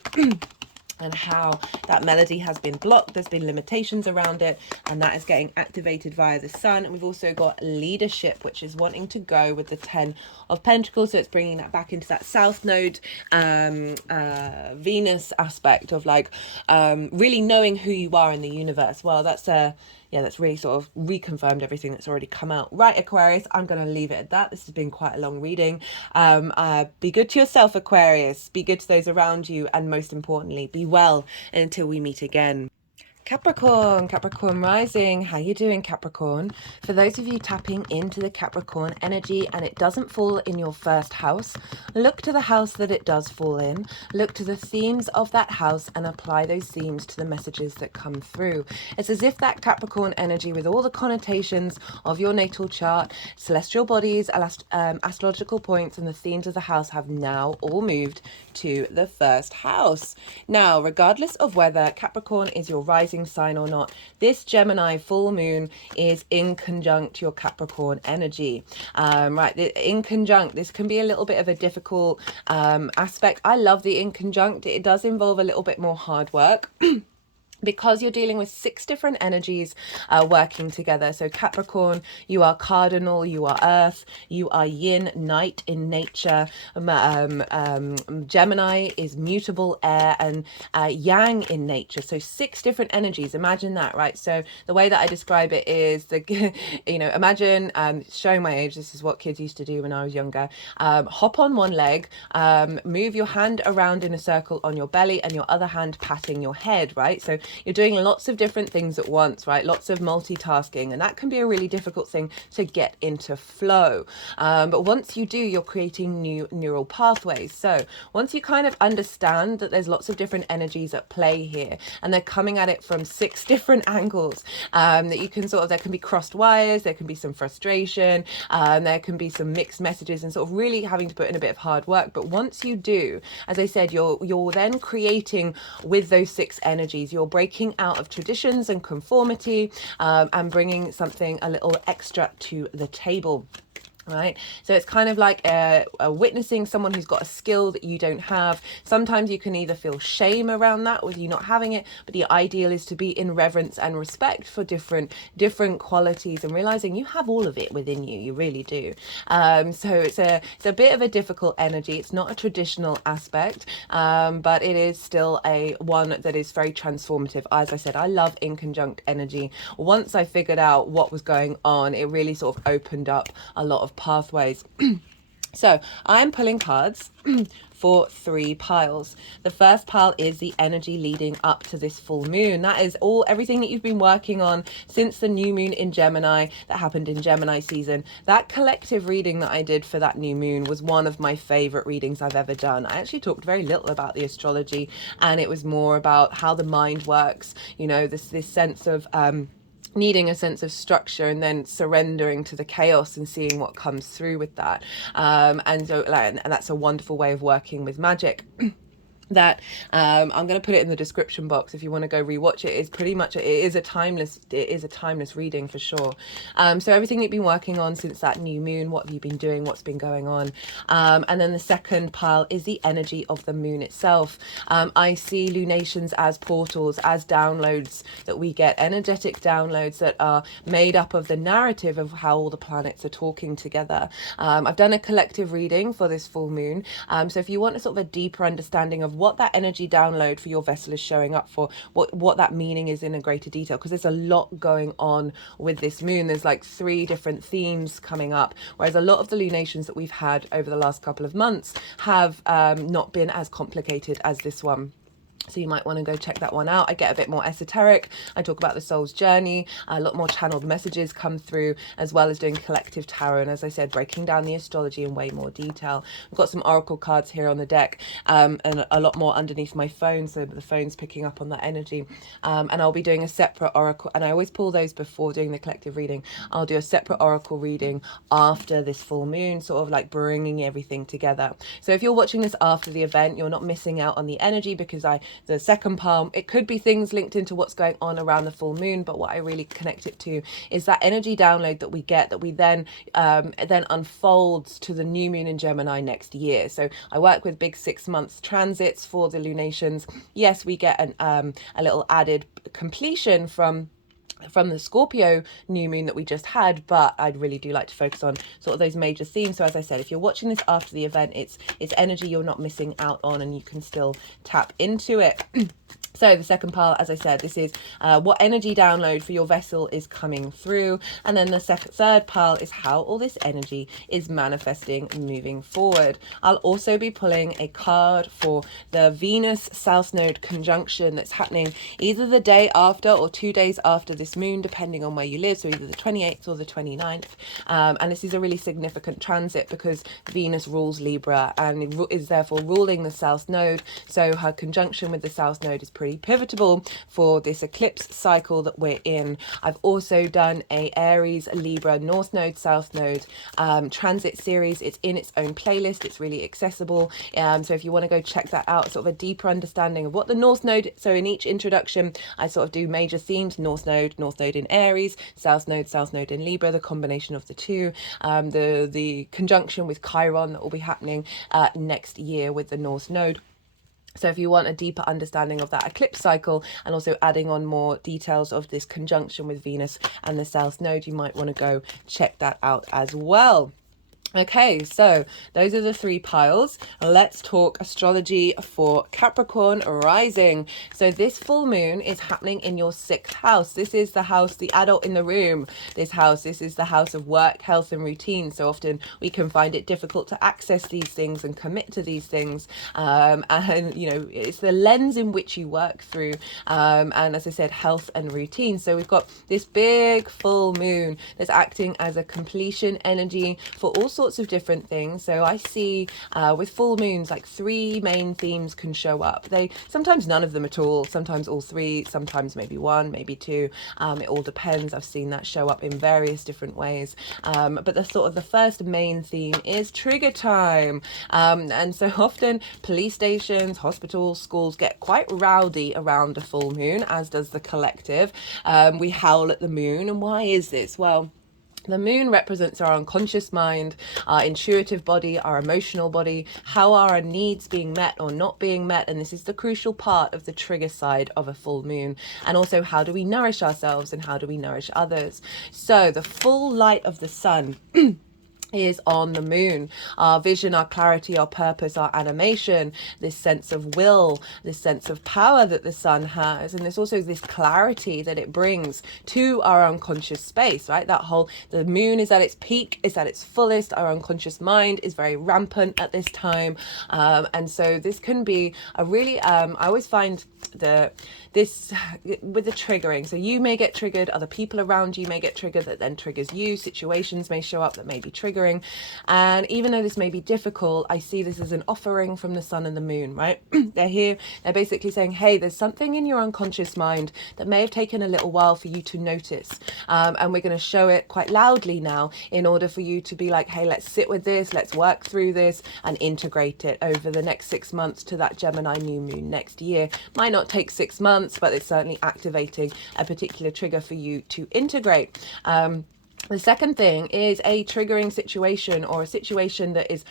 and how that melody has been blocked. There's been limitations around it, and that is getting activated via the sun. And we've also got leadership, which is wanting to go with the 10 of Pentacles. So it's bringing that back into that South Node, Venus aspect of like really knowing who you are in the universe. Well, that's yeah, that's really sort of reconfirmed everything that's already come out. Right, Aquarius, I'm going to leave it at that. This has been quite a long reading. Be good to yourself, Aquarius. Be good to those around you. And most importantly, be well until we meet again. Capricorn rising. How you doing, Capricorn? For those of you tapping into the Capricorn energy and it doesn't fall in your first house, look to the house that it does fall in. Look to the themes of that house and apply those themes to the messages that come through. It's as if that Capricorn energy, with all the connotations of your natal chart, celestial bodies, astrological points, and the themes of the house have now all moved to the first house. Now, regardless of whether Capricorn is your rising sign or not, this Gemini full moon is in conjunct your Capricorn energy. Right, in conjunct, this can be a little bit of a difficult aspect. I love the in conjunct. It does involve a little bit more hard work. Because you're dealing with 6 different energies working together. So Capricorn, you are cardinal, you are earth, you are yin, night in nature. Gemini is mutable air, and yang in nature. So 6 different energies. Imagine that, right? So the way that I describe it is, imagine, showing my age, this is what kids used to do when I was younger. Hop on one leg, move your hand around in a circle on your belly, and your other hand patting your head, right? So you're doing lots of different things at once, right? Lots of multitasking, and that can be a really difficult thing to get into flow. But once you do, you're creating new neural pathways. So once you kind of understand that there's lots of different energies at play here, and they're coming at it from 6 different angles, that you can there can be crossed wires, there can be some frustration, there can be some mixed messages, and sort of really having to put in a bit of hard work. But once you do, as I said, you're then creating with those 6 energies. You're breaking out of traditions and conformity, and bringing something a little extra to the table. Right, so it's kind of like witnessing someone who's got a skill that you don't have. Sometimes you can either feel shame around that with you not having it, but the ideal is to be in reverence and respect for different qualities, and realizing you have all of it within you. You really do. So it's a bit of a difficult energy. It's not a traditional aspect, but it is still a one that is very transformative. As I said, I love in conjunct energy. Once I figured out what was going on, it really sort of opened up a lot of pathways. So I'm pulling cards for 3 piles. The first pile is the energy leading up to this full moon. That is everything that you've been working on since the new moon in Gemini that happened in Gemini season. That collective reading that I did for that new moon was one of my favorite readings I've ever done. I actually talked very little about the astrology, and it was more about how the mind works, this sense of needing a sense of structure, and then surrendering to the chaos and seeing what comes through with that. And that's a wonderful way of working with magic. That I'm going to put it in the description box if you want to go rewatch it. It's pretty much, it is a timeless reading for sure. So everything you've been working on since that new moon, what have you been doing, what's been going on? And then the second pile is the energy of the moon itself. I see lunations as portals, as downloads that we get, energetic downloads that are made up of the narrative of how all the planets are talking together. I've done a collective reading for this full moon. So if you want a sort of a deeper understanding of what that energy download for your vessel is showing up for, what that meaning is in a greater detail, because there's a lot going on with this moon. There's like 3 different themes coming up, whereas a lot of the lunations that we've had over the last couple of months have not been as complicated as this one. So you might want to go check that one out. I get a bit more esoteric. I talk about the soul's journey. A lot more channeled messages come through, as well as doing collective tarot. And as I said, breaking down the astrology in way more detail. I've got some oracle cards here on the deck, and a lot more underneath my phone. So the phone's picking up on that energy. And I'll be doing a separate oracle. And I always pull those before doing the collective reading. I'll do a separate oracle reading after this full moon, sort of like bringing everything together. So if you're watching this after the event, you're not missing out on the energy, because I the second pile. It could be things linked into what's going on around the full moon, but what I really connect it to is that energy download that we get, that we then unfolds to the new moon in Gemini next year. So I work with big 6 months transits for the lunations. Yes, we get a little added completion from the Scorpio new moon that we just had, but I really do like to focus on sort of those major themes. So as I said, if you're watching this after the event, it's energy you're not missing out on, and you can still tap into it. So the second pile, as I said, this is what energy download for your vessel is coming through. And then the third pile is how all this energy is manifesting moving forward. I'll also be pulling a card for the Venus South Node conjunction that's happening either the day after or 2 days after this moon, depending on where you live. So either the 28th or the 29th. And this is a really significant transit because Venus rules Libra and is therefore ruling the South Node. So her conjunction with the South Node is pretty pivotal for this eclipse cycle that we're in. I've also done a Aries, Libra, North Node, South Node transit series. It's in its own playlist. It's really accessible. So if you want to go check that out, sort of a deeper understanding of what the North Node, so in each introduction, I sort of do major themes: North Node in Aries, South Node in Libra, the combination of the two, the conjunction with Chiron that will be happening next year with the North Node. So if you want a deeper understanding of that eclipse cycle and also adding on more details of this conjunction with Venus and the South Node, you might want to go check that out as well. Okay, so those are the 3 piles. Let's talk astrology for Capricorn rising. So this full moon is happening in your 6th house. This is the house, the adult in the room. This is the house of work, health, and routine. So often we can find it difficult to access these things and commit to these things. And, you know, it's the lens in which you work through. And as I said, health and routine. So we've got this big full moon that's acting as a completion energy for all sorts of different things. So I see with full moons, like 3 main themes can show up. They sometimes none of them at all, sometimes all 3, sometimes maybe 1, maybe 2. It all depends. I've seen that show up in various different ways. But the sort of the first main theme is trigger time. And so often police stations, hospitals, schools get quite rowdy around a full moon, as does the collective. We howl at the moon. And why is this? Well, the moon represents our unconscious mind, our intuitive body, our emotional body, how are our needs being met or not being met, and this is the crucial part of the trigger side of a full moon. And also, how do we nourish ourselves and how do we nourish others? So the full light of the sun is on the moon. Our vision, our clarity, our purpose, our animation, this sense of will, this sense of power that the sun has. And there's also this clarity that it brings to our unconscious space, right? The moon is at its peak, is at its fullest. Our unconscious mind is very rampant at this time. And so this can be a really, I always find this with the triggering. So you may get triggered, other people around you may get triggered, that then triggers you. Situations may show up that may be triggering. And even though this may be difficult, I see this as an offering from the sun and the moon, right? They're here, they're basically saying, hey, there's something in your unconscious mind that may have taken a little while for you to notice. And we're going to show it quite loudly now in order for you to be like, hey, let's sit with this, let's work through this and integrate it over the next 6 months to that Gemini new moon next year. Might not take 6 months, but it's certainly activating a particular trigger for you to integrate. The second thing is a triggering situation, or a situation that is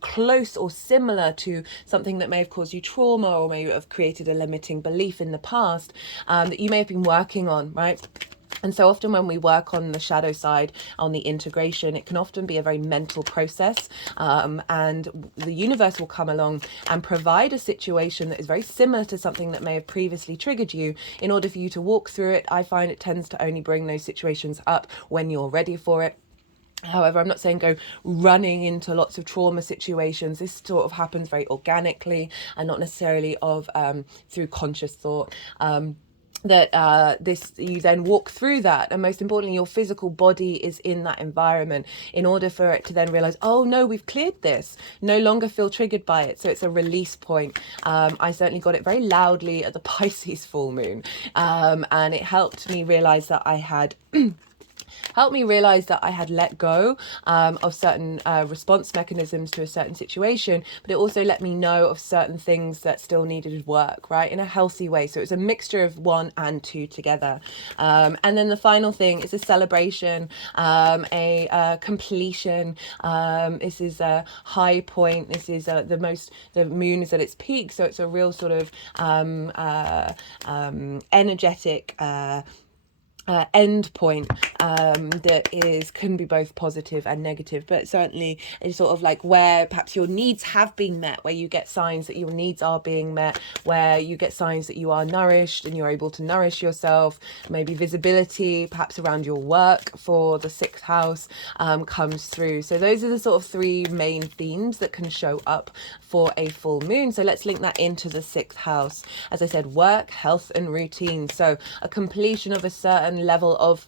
close or similar to something that may have caused you trauma or may have created a limiting belief in the past that you may have been working on, right? And so often when we work on the shadow side, on the integration, it can often be a very mental process. And the universe will come along and provide a situation that is very similar to something that may have previously triggered you. In order for you to walk through it, I find it tends to only bring those situations up when you're ready for it. However, I'm not saying go running into lots of trauma situations. This sort of happens very organically and not necessarily through conscious thought. You then walk through that, and most importantly your physical body is in that environment in order for it to then realize, oh no, we've cleared this, no longer feel triggered by it. So it's a release point. I certainly got it very loudly at the Pisces full moon, and it helped me realize that I had helped me realize that I had let go of certain response mechanisms to a certain situation, but it also let me know of certain things that still needed work, right, in a healthy way. So it was a mixture of one and two together. And then the final thing is a celebration, a completion. This is a high point. This is the moon is at its peak, so it's a real sort of energetic end point that can be both positive and negative, but certainly it's sort of like where perhaps your needs have been met, where you get signs that your needs are being met, where you get signs that you are nourished and you're able to nourish yourself. Maybe visibility perhaps around your work for the sixth house comes through. So those are the sort of three main themes that can show up for a full moon. So let's link that into the sixth house. As I said, work, health and routine. So a completion of a certain level of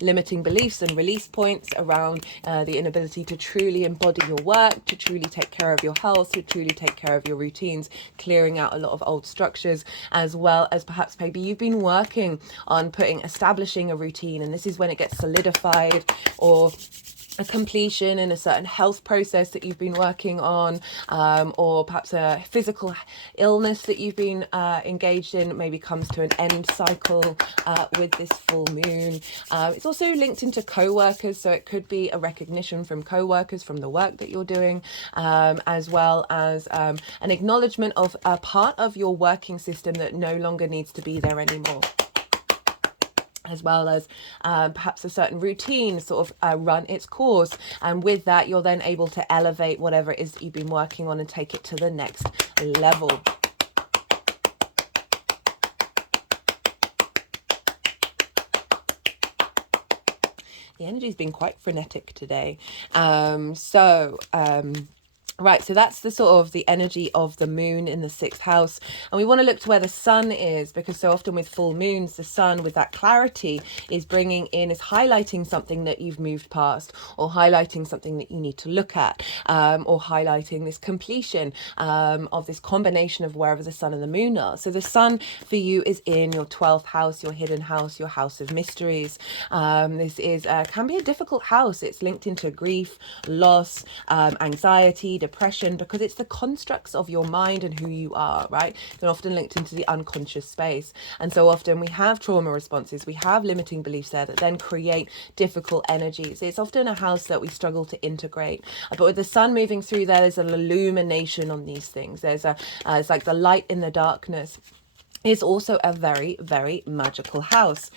limiting beliefs and release points around the inability to truly embody your work, to truly take care of your health, to truly take care of your routines, clearing out a lot of old structures, as well as perhaps maybe you've been working on establishing a routine, and this is when it gets solidified, or a completion in a certain health process that you've been working on, or perhaps a physical illness that you've been engaged in maybe comes to an end cycle with this full moon. It's also linked into co-workers, so it could be a recognition from co-workers from the work that you're doing, as well as an acknowledgement of a part of your working system that no longer needs to be there anymore, as well as perhaps a certain routine sort of run its course. And with that, you're then able to elevate whatever it is that you've been working on and take it to the next level. The energy's been quite frenetic today. Right, so that's the sort of the energy of the moon in the sixth house. And we want to look to where the sun is, because so often with full moons, the sun with that clarity is highlighting something that you've moved past, or highlighting something that you need to look at, or highlighting this completion of this combination of wherever the sun and the moon are. So the sun for you is in your 12th house, your hidden house, your house of mysteries. This can be a difficult house. It's linked into grief, loss, anxiety, depression, because it's the constructs of your mind and who you are, right? They're often linked into the unconscious space. And so often we have trauma responses, we have limiting beliefs there that then create difficult energies. It's often a house that we struggle to integrate. But with the sun moving through there's an illumination on these things. It's like the light in the darkness. It's also a very, very magical house.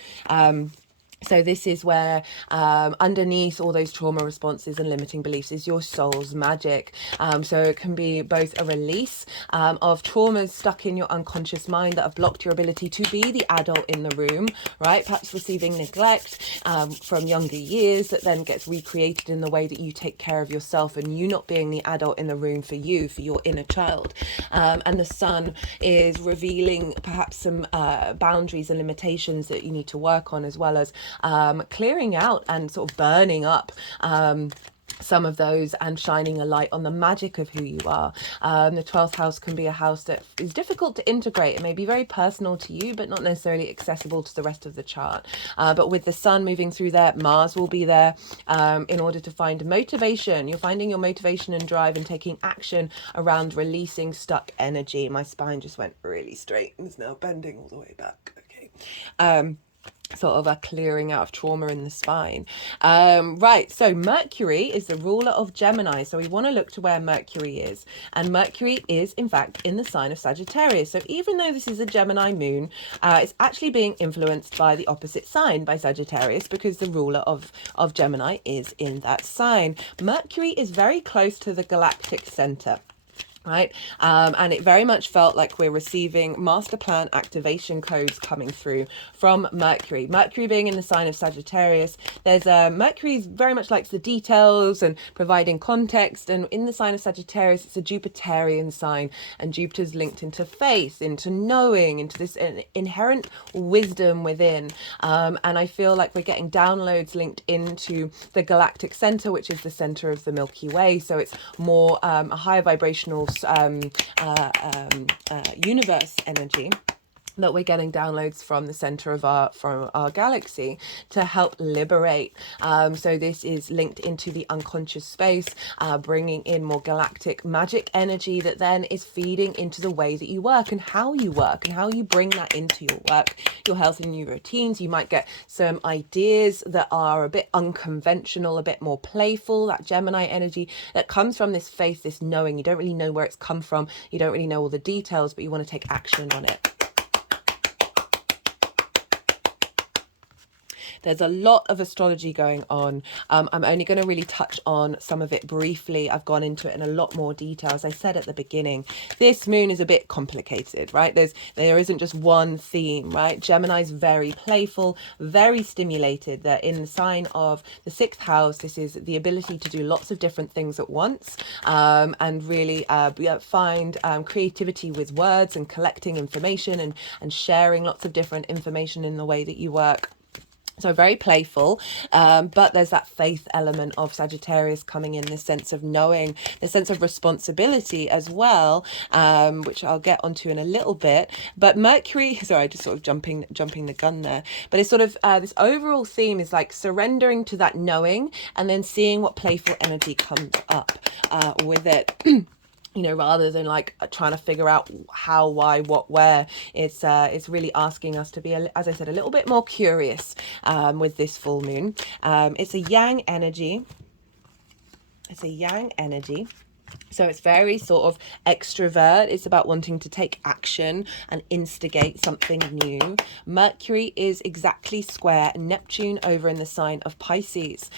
So this is where underneath all those trauma responses and limiting beliefs is your soul's magic. So it can be both a release of traumas stuck in your unconscious mind that have blocked your ability to be the adult in the room, right? Perhaps receiving neglect from younger years that then gets recreated in the way that you take care of yourself, and you not being the adult in the room for your inner child. And the sun is revealing perhaps some boundaries and limitations that you need to work on, as well as clearing out and sort of burning up some of those and shining a light on the magic of who you are. The 12th house can be a house that is difficult to integrate. It may be very personal to you, but not necessarily accessible to the rest of the chart. But with the sun moving through there, Mars will be there in order to find motivation. You're finding your motivation and drive and taking action around releasing stuck energy. My spine just went really straight and is now bending all the way back. Okay. Sort of a clearing out of trauma in the spine. Right, so Mercury is the ruler of Gemini. So we want to look to where Mercury is. And Mercury is, in fact, in the sign of Sagittarius. So even though this is a Gemini moon, it's actually being influenced by the opposite sign, by Sagittarius, because the ruler of Gemini is in that sign. Mercury is very close to the galactic center. Right, and it very much felt like we're receiving master plan activation codes coming through from Mercury. Mercury being in the sign of Sagittarius, Mercury very much likes the details and providing context, and in the sign of Sagittarius it's a Jupiterian sign, and Jupiter's linked into faith, into knowing, into this inherent wisdom within, and I feel like we're getting downloads linked into the galactic center, which is the center of the Milky Way. So it's more a higher vibrational universe energy that we're getting downloads from the center of our galaxy to help liberate. So this is linked into the unconscious space, bringing in more galactic magic energy that then is feeding into the way that you work and how you bring that into your work, your health and new routines. You might get some ideas that are a bit unconventional, a bit more playful, that Gemini energy that comes from this faith, this knowing. You don't really know where it's come from, you don't really know all the details, but you want to take action on it. There's a lot of astrology going on. I'm only going to really touch on some of it briefly. I've gone into it in a lot more detail. As I said at the beginning, this moon is a bit complicated, right? There isn't just one theme, right? Gemini's very playful, very stimulated. They're in the sign of the 6th house. This is the ability to do lots of different things at once, and really find creativity with words and collecting information and sharing lots of different information in the way that you work. So very playful, but there's that faith element of Sagittarius coming in, this sense of knowing, the sense of responsibility as well, which I'll get onto in a little bit. But Mercury, sorry, just sort of jumping the gun there. But it's sort of this overall theme is like surrendering to that knowing and then seeing what playful energy comes up with it. You know, rather than like trying to figure out how, why, what, where. It's really asking us to be, as I said, a little bit more curious with this full moon. It's a yang energy. So it's very sort of extrovert. It's about wanting to take action and instigate something new. Mercury is exactly square Neptune over in the sign of Pisces,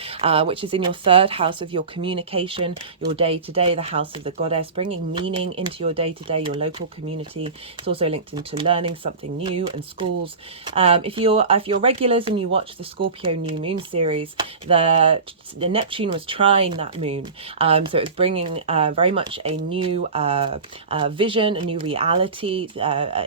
which is in your 3rd house of your communication, your day-to-day, the house of the goddess, bringing meaning into your day-to-day, your local community. It's also linked into learning something new and schools. If you're regulars and you watch the Scorpio new moon series, the Neptune was trying that moon. So it was bringing very much a new vision, a new reality,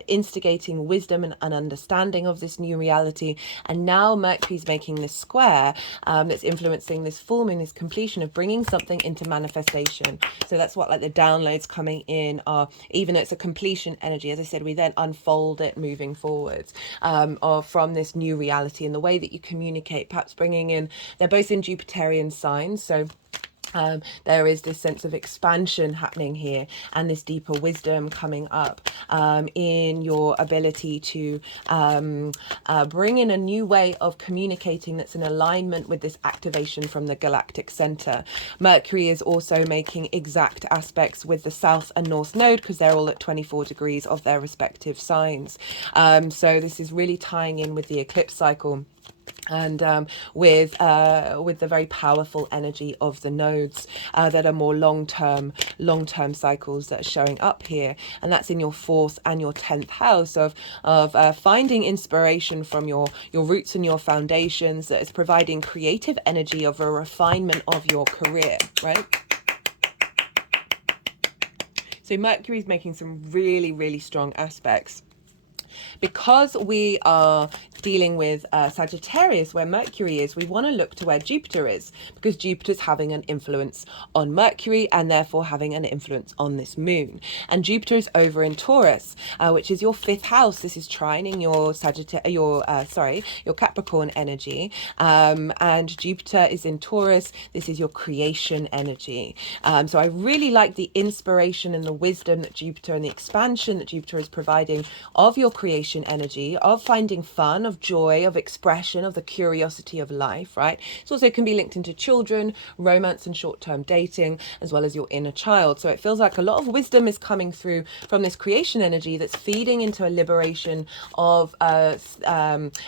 instigating wisdom and an understanding of this new reality. And now Mercury's making this square that's influencing this full moon, this completion of bringing something into manifestation. So that's what like the downloads coming in are, even though it's a completion energy, as I said, we then unfold it moving forwards from this new reality and the way that you communicate, perhaps bringing in, they're both in Jupiterian signs. So there is this sense of expansion happening here and this deeper wisdom coming up in your ability to bring in a new way of communicating that's in alignment with this activation from the galactic center. Mercury is also making exact aspects with the South and North node because they're all at 24 degrees of their respective signs. So this is really tying in with the eclipse cycle. And with the very powerful energy of the nodes that are more long-term cycles that are showing up here, and that's in your 4th and your 10th house of finding inspiration from your roots and your foundations, that is providing creative energy of a refinement of your career, right? So Mercury is making some really, really strong aspects. Because we are dealing with Sagittarius, where Mercury is, we want to look to where Jupiter is, because Jupiter's having an influence on Mercury and therefore having an influence on this moon. And Jupiter is over in Taurus, which is your 5th house. This is trining your Capricorn energy. And Jupiter is in Taurus. This is your creation energy. So I really like the inspiration and the wisdom that Jupiter and the expansion that Jupiter is providing of your creation energy, of finding fun, of joy, of expression, of the curiosity of life, right? It also can be linked into children, romance and short-term dating, as well as your inner child. So it feels like a lot of wisdom is coming through from this creation energy that's feeding into a liberation of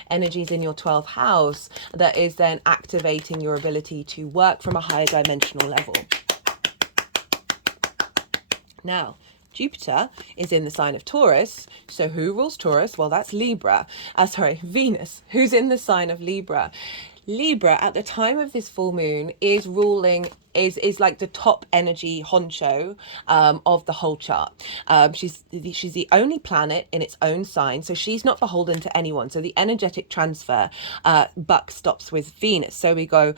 energies in your 12th house that is then activating your ability to work from a higher dimensional level. Now, Jupiter is in the sign of Taurus. So who rules Taurus? Well, that's Venus, who's in the sign of Libra. Libra at the time of this full moon is ruling, is like the top energy honcho of the whole chart. She's the only planet in its own sign, so she's not beholden to anyone. So the energetic transfer buck stops with Venus. So we go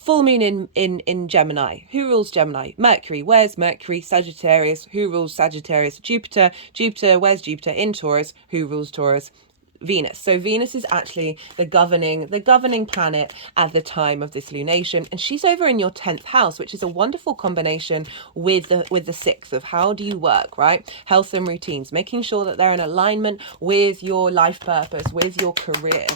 full moon in Gemini. Who rules Gemini? Mercury. Where's Mercury? Sagittarius. Who rules Sagittarius? Jupiter. Jupiter. Where's Jupiter? In Taurus. Who rules Taurus? Venus. So Venus is actually the governing planet at the time of this lunation, and she's over in your 10th house, which is a wonderful combination with the sixth of how do you work, right? Health and routines, making sure that they're in alignment with your life purpose, with your career.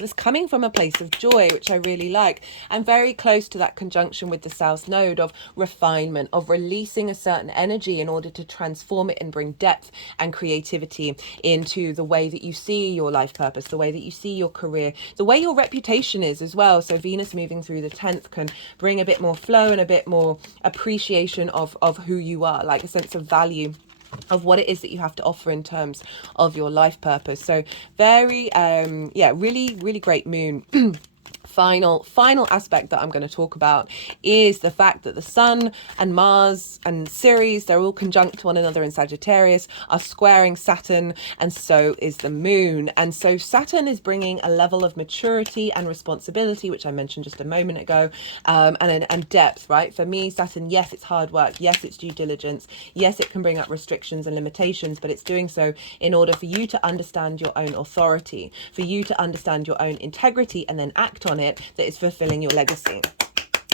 It's coming from a place of joy, which I really like, and very close to that conjunction with the South Node of refinement, of releasing a certain energy in order to transform it and bring depth and creativity into the way that you see your life purpose, the way that you see your career, the way your reputation is as well. So Venus moving through the 10th can bring a bit more flow and a bit more appreciation of who you are, like a sense of value of what it is that you have to offer in terms of your life purpose. So very really great moon. Final aspect that I'm going to talk about is the fact that the Sun and Mars and Ceres, they're all conjunct to one another in Sagittarius, are squaring Saturn, and so is the moon. And so Saturn is bringing a level of maturity and responsibility, which I mentioned just a moment ago, and depth, right? For me, Saturn, yes, it's hard work, yes, it's due diligence, yes, it can bring up restrictions and limitations, but it's doing so in order for you to understand your own authority, for you to understand your own integrity, and then act on it, that is fulfilling your legacy.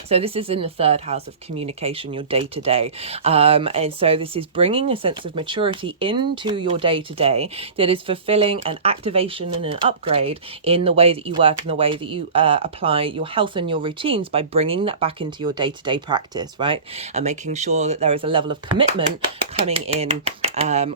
So this is in the 3rd house of communication, your day-to-day. And so this is bringing a sense of maturity into your day-to-day that is fulfilling an activation and an upgrade in the way that you work and the way that you apply your health and your routines by bringing that back into your day-to-day practice, right? And making sure that there is a level of commitment coming in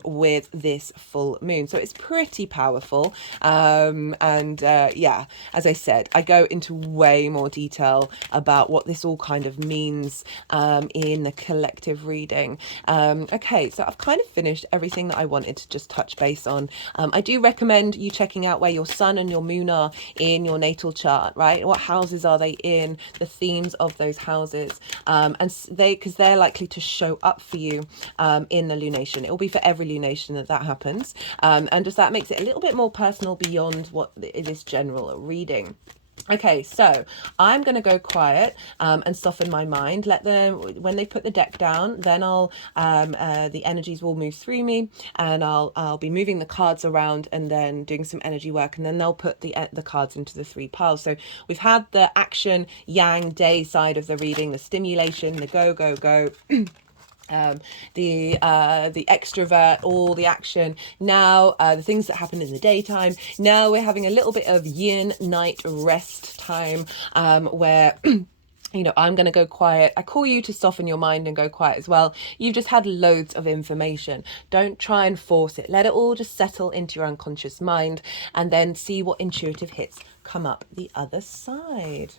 with this full moon. So it's pretty powerful. Yeah, as I said, I go into way more detail about what this all kind of means in the collective reading. Okay, so I've kind of finished everything that I wanted to just touch base on. I do recommend you checking out where your sun and your moon are in your natal chart, right? What houses are they in? The themes of those houses, and because they're likely to show up for you in the lunation. It will be for every lunation that happens, and just that makes it a little bit more personal beyond what this general reading. Okay, so I'm going to go quiet and soften my mind. Let them, when they put the deck down, then I'll the energies will move through me, and I'll be moving the cards around and then doing some energy work, and then they'll put the cards into the 3 piles. So we've had the action yang day side of the reading, the stimulation, the go the extrovert, all the action. Now the things that happen in the daytime. Now we're having a little bit of yin night rest time, where I'm going to go quiet. I call you to soften your mind and go quiet as well. You've just had loads of information. Don't try and force it. Let it all just settle into your unconscious mind, and then see what intuitive hits come up the other side.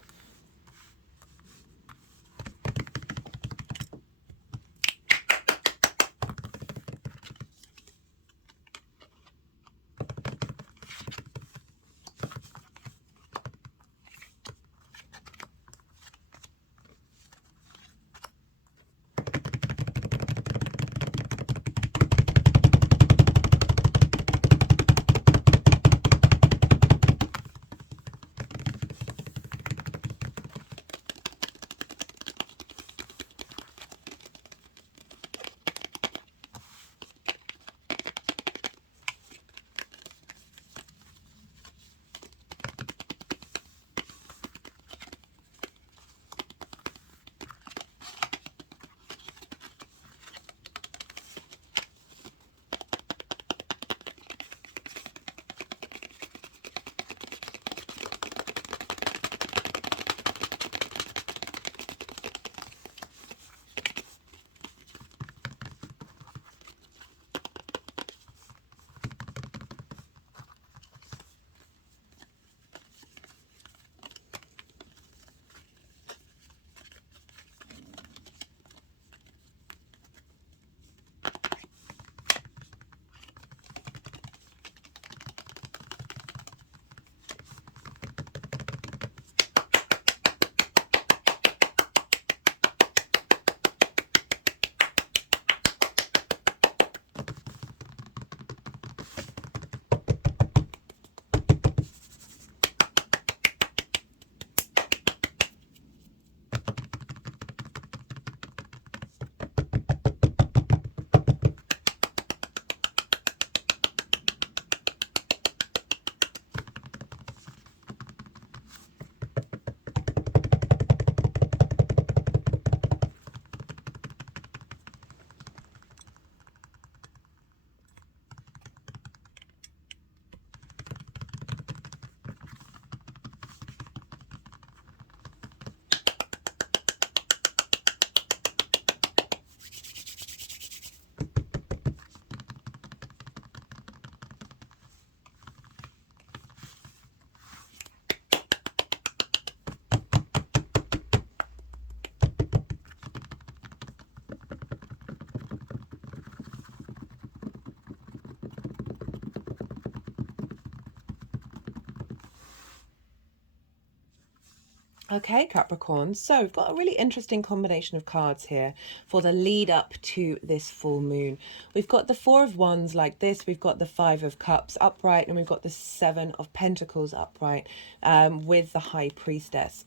Okay, Capricorn. So we've got a really interesting combination of cards here for the lead up to this full moon. We've got the Four of Wands like this. We've got the Five of Cups upright, and we've got the Seven of Pentacles upright with the High Priestess.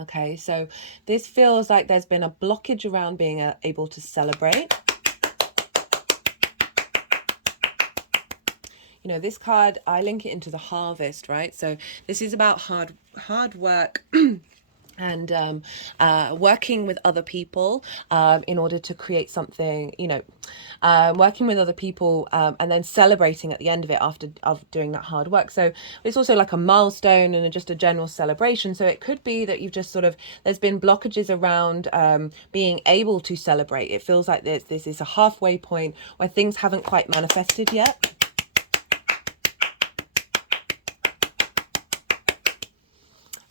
Okay, so this feels like there's been a blockage around being able to celebrate. You know, this card, I link it into the harvest, right? So this is about hard work and working with other people in order to create something, you know, working with other people and then celebrating at the end of it after doing that hard work. So it's also like a milestone and just a general celebration. So it could be that you've just sort of, there's been blockages around being able to celebrate. It feels like this is a halfway point where things haven't quite manifested yet.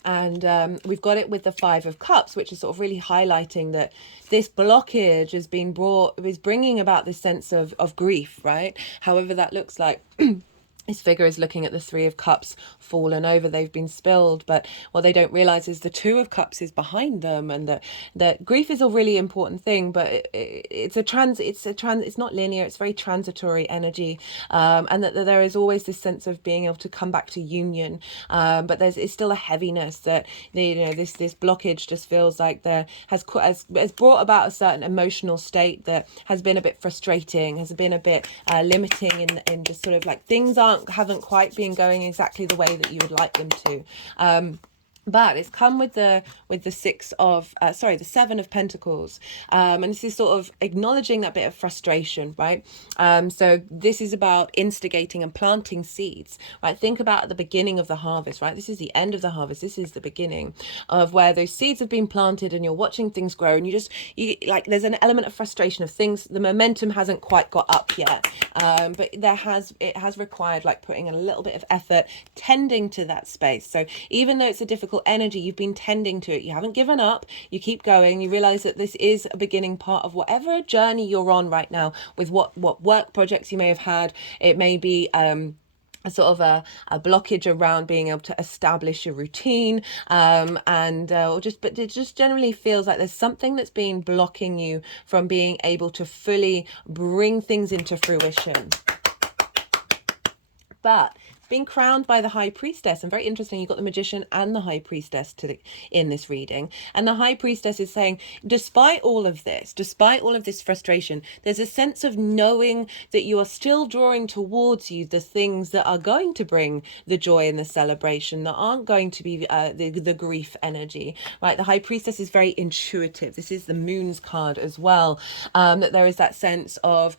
And we've got it with the Five of Cups, which is sort of really highlighting that this blockage is bringing about this sense of grief, right? However that looks like. This figure is looking at the Three of Cups fallen over, they've been spilled, but what they don't realize is the Two of Cups is behind them, and that grief is a really important thing, but it's not linear, it's very transitory energy, and that there is always this sense of being able to come back to union, but it's still a heaviness that this blockage just feels like there has brought about a certain emotional state that has been a bit frustrating, has been a bit limiting in just sort of like things haven't quite been going exactly the way that you would like them to. But it's come with the the Seven of Pentacles, and this is sort of acknowledging that bit of frustration, right? So this is about instigating and planting seeds, right? Think about at the beginning of the harvest, right? This is the end of the harvest. This is the beginning of where those seeds have been planted, and you're watching things grow, and you like there's an element of frustration of things. The momentum hasn't quite got up yet, but it has required like putting a little bit of effort, tending to that space. So even though it's a difficult energy, you've been tending to it, you haven't given up, you keep going, you realize that this is a beginning part of whatever journey you're on right now with what work projects you may have had. It may be a sort of a blockage around being able to establish a routine, but it just generally feels like there's something that's been blocking you from being able to fully bring things into fruition. But being crowned by the High Priestess, and very interesting, you've got the Magician and the High Priestess in this reading, and the High Priestess is saying, despite all of this frustration, there's a sense of knowing that you are still drawing towards you the things that are going to bring the joy and the celebration, that aren't going to be the grief energy, right? The High Priestess is very intuitive. This is the Moon's card as well, that there is that sense of,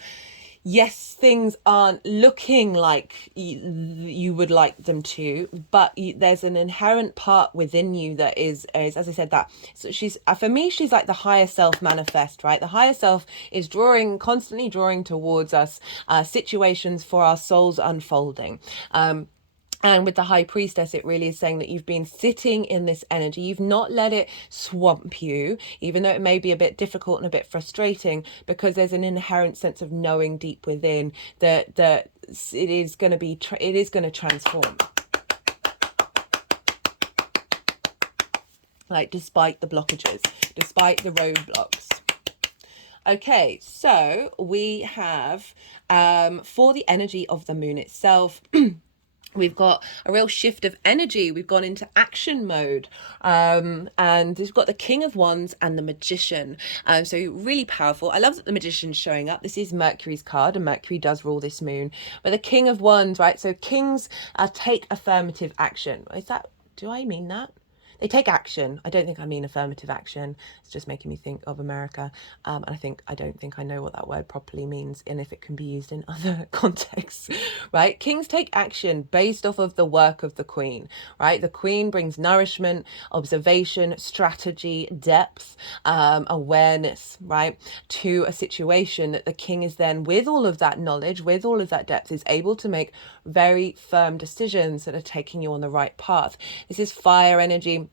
yes, things aren't looking like you would like them to, but there's an inherent part within you that is as I said, that so she's for me, she's like the higher self manifest, right? The higher self is constantly drawing towards us situations for our souls unfolding. And with the High Priestess, it really is saying that you've been sitting in this energy. You've not let it swamp you, even though it may be a bit difficult and a bit frustrating, because there's an inherent sense of knowing deep within that it is going to transform. Like, despite the blockages, despite the roadblocks. Okay, so we have for the energy of the moon itself, we've got a real shift of energy. We've gone into action mode, and we've got the King of Wands and the Magician. So really powerful. I love that the Magician's showing up. This is Mercury's card, and Mercury does rule this moon. But the King of Wands, right? So kings take affirmative action. Do I mean that? They take action. I don't think I mean affirmative action. It's just making me think of America. And I don't think I know what that word properly means and if it can be used in other contexts, right? Kings take action based off of the work of the Queen, right? The Queen brings nourishment, observation, strategy, depth, awareness, right, to a situation that the King is then, with all of that knowledge, with all of that depth, is able to make very firm decisions that are taking you on the right path. This is fire energy.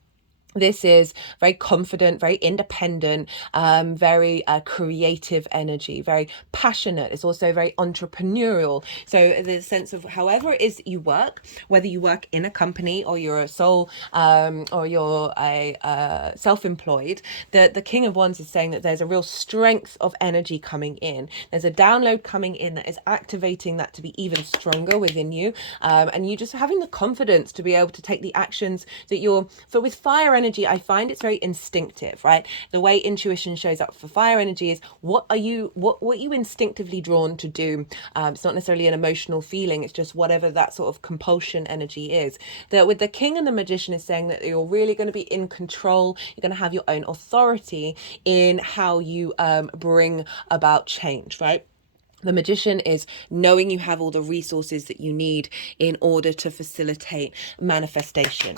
This is very confident, very independent, very creative energy, very passionate. It's also very entrepreneurial. So the sense of however it is that you work, whether you work in a company or you're a soul or you're a self-employed, the King of Wands is saying that there's a real strength of energy coming in. There's a download coming in that is activating that to be even stronger within you, and you just having the confidence to be able to take the actions that you're. So with fire energy, I find it's very instinctive, right? The way intuition shows up for fire energy is what are you instinctively drawn to do. It's not necessarily an emotional feeling, it's just whatever that sort of compulsion energy is. That with the King and the Magician is saying that you're really going to be in control, you're going to have your own authority in how you bring about change, right? The Magician is knowing you have all the resources that you need in order to facilitate manifestation.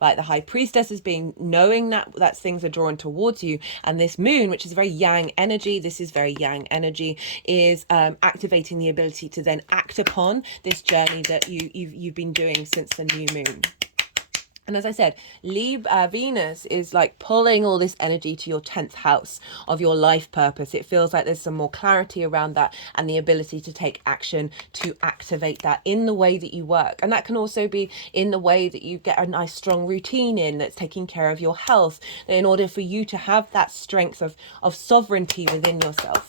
Like the High Priestess is being knowing that things are drawn towards you, and this Moon, which is very yang energy, this is very yang energy, is activating the ability to then act upon this journey that you've been doing since the new moon. And as I said, Venus is like pulling all this energy to your 10th house of your life purpose. It feels like there's some more clarity around that and the ability to take action to activate that in the way that you work. And that can also be in the way that you get a nice strong routine in that's taking care of your health, in order for you to have that strength of sovereignty within yourself.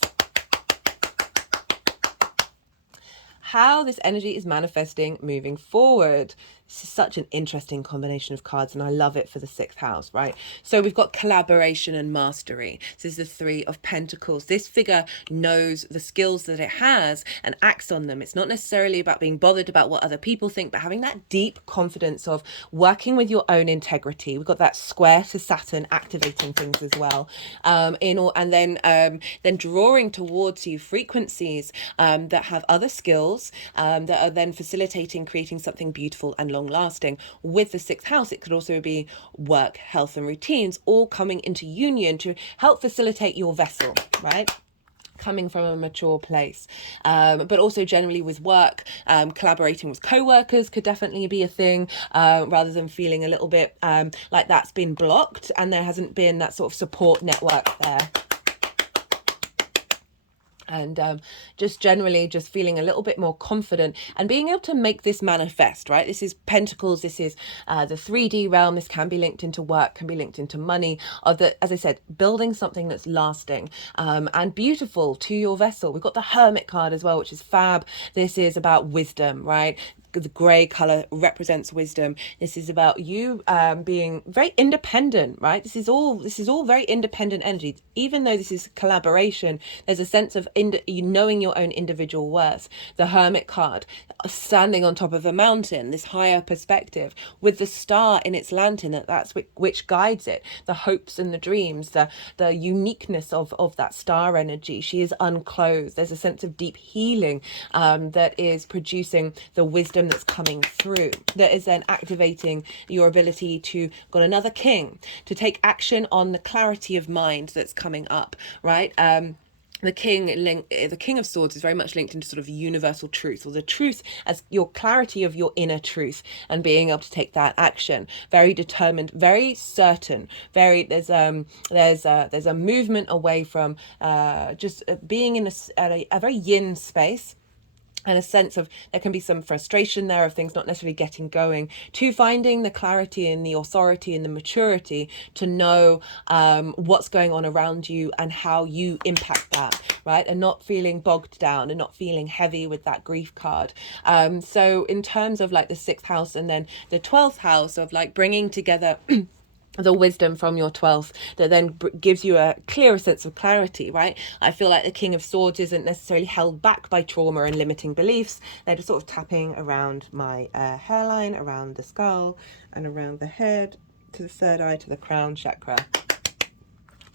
How this energy is manifesting moving forward. This is such an interesting combination of cards, and I love it for the 6th house, right? So we've got collaboration and mastery. This is the 3 of Pentacles. This figure knows the skills that it has and acts on them. It's not necessarily about being bothered about what other people think, but having that deep confidence of working with your own integrity. We've got that square to Saturn activating things as well. And then drawing towards you frequencies that have other skills that are then facilitating creating something beautiful and long lasting. With the 6th house, it could also be work, health, and routines all coming into union to help facilitate your vessel, right? Coming from a mature place, but also generally with work, collaborating with co-workers could definitely be a thing, rather than feeling a little bit like that's been blocked and there hasn't been that sort of support network there. And just generally just feeling a little bit more confident and being able to make this manifest, right? This is Pentacles, this is the 3D realm. This can be linked into work, can be linked into money, as I said, building something that's lasting and beautiful to your vessel. We've got the Hermit card as well, which is fab. This is about wisdom, right? The grey colour represents wisdom. This is about you being very independent, right? This is all very independent energy. Even though this is collaboration, there's a sense of knowing your own individual worth. The Hermit card, standing on top of a mountain, this higher perspective with the star in its lantern, that's which guides it, the hopes and the dreams, the uniqueness of that star energy. She is unclothed. There's a sense of deep healing that is producing the wisdom that's coming through, that is then activating your ability to, got another King, to take action on the clarity of mind that's coming up, right? The King of Swords is very much linked into sort of universal truth, or the truth as your clarity of your inner truth and being able to take that action. Very determined, very certain. There's a movement away from just being in a very yin space, and a sense of there can be some frustration there of things not necessarily getting going, to finding the clarity and the authority and the maturity to know what's going on around you and how you impact that, right? And not feeling bogged down and not feeling heavy with that grief card. So in terms of like the 6th house and then the 12th house of like bringing together the wisdom from your 12th, that then gives you a clearer sense of clarity, right? I feel like the King of Swords isn't necessarily held back by trauma and limiting beliefs. They're just sort of tapping around my hairline, around the skull, and around the head, to the 3rd eye, to the crown chakra.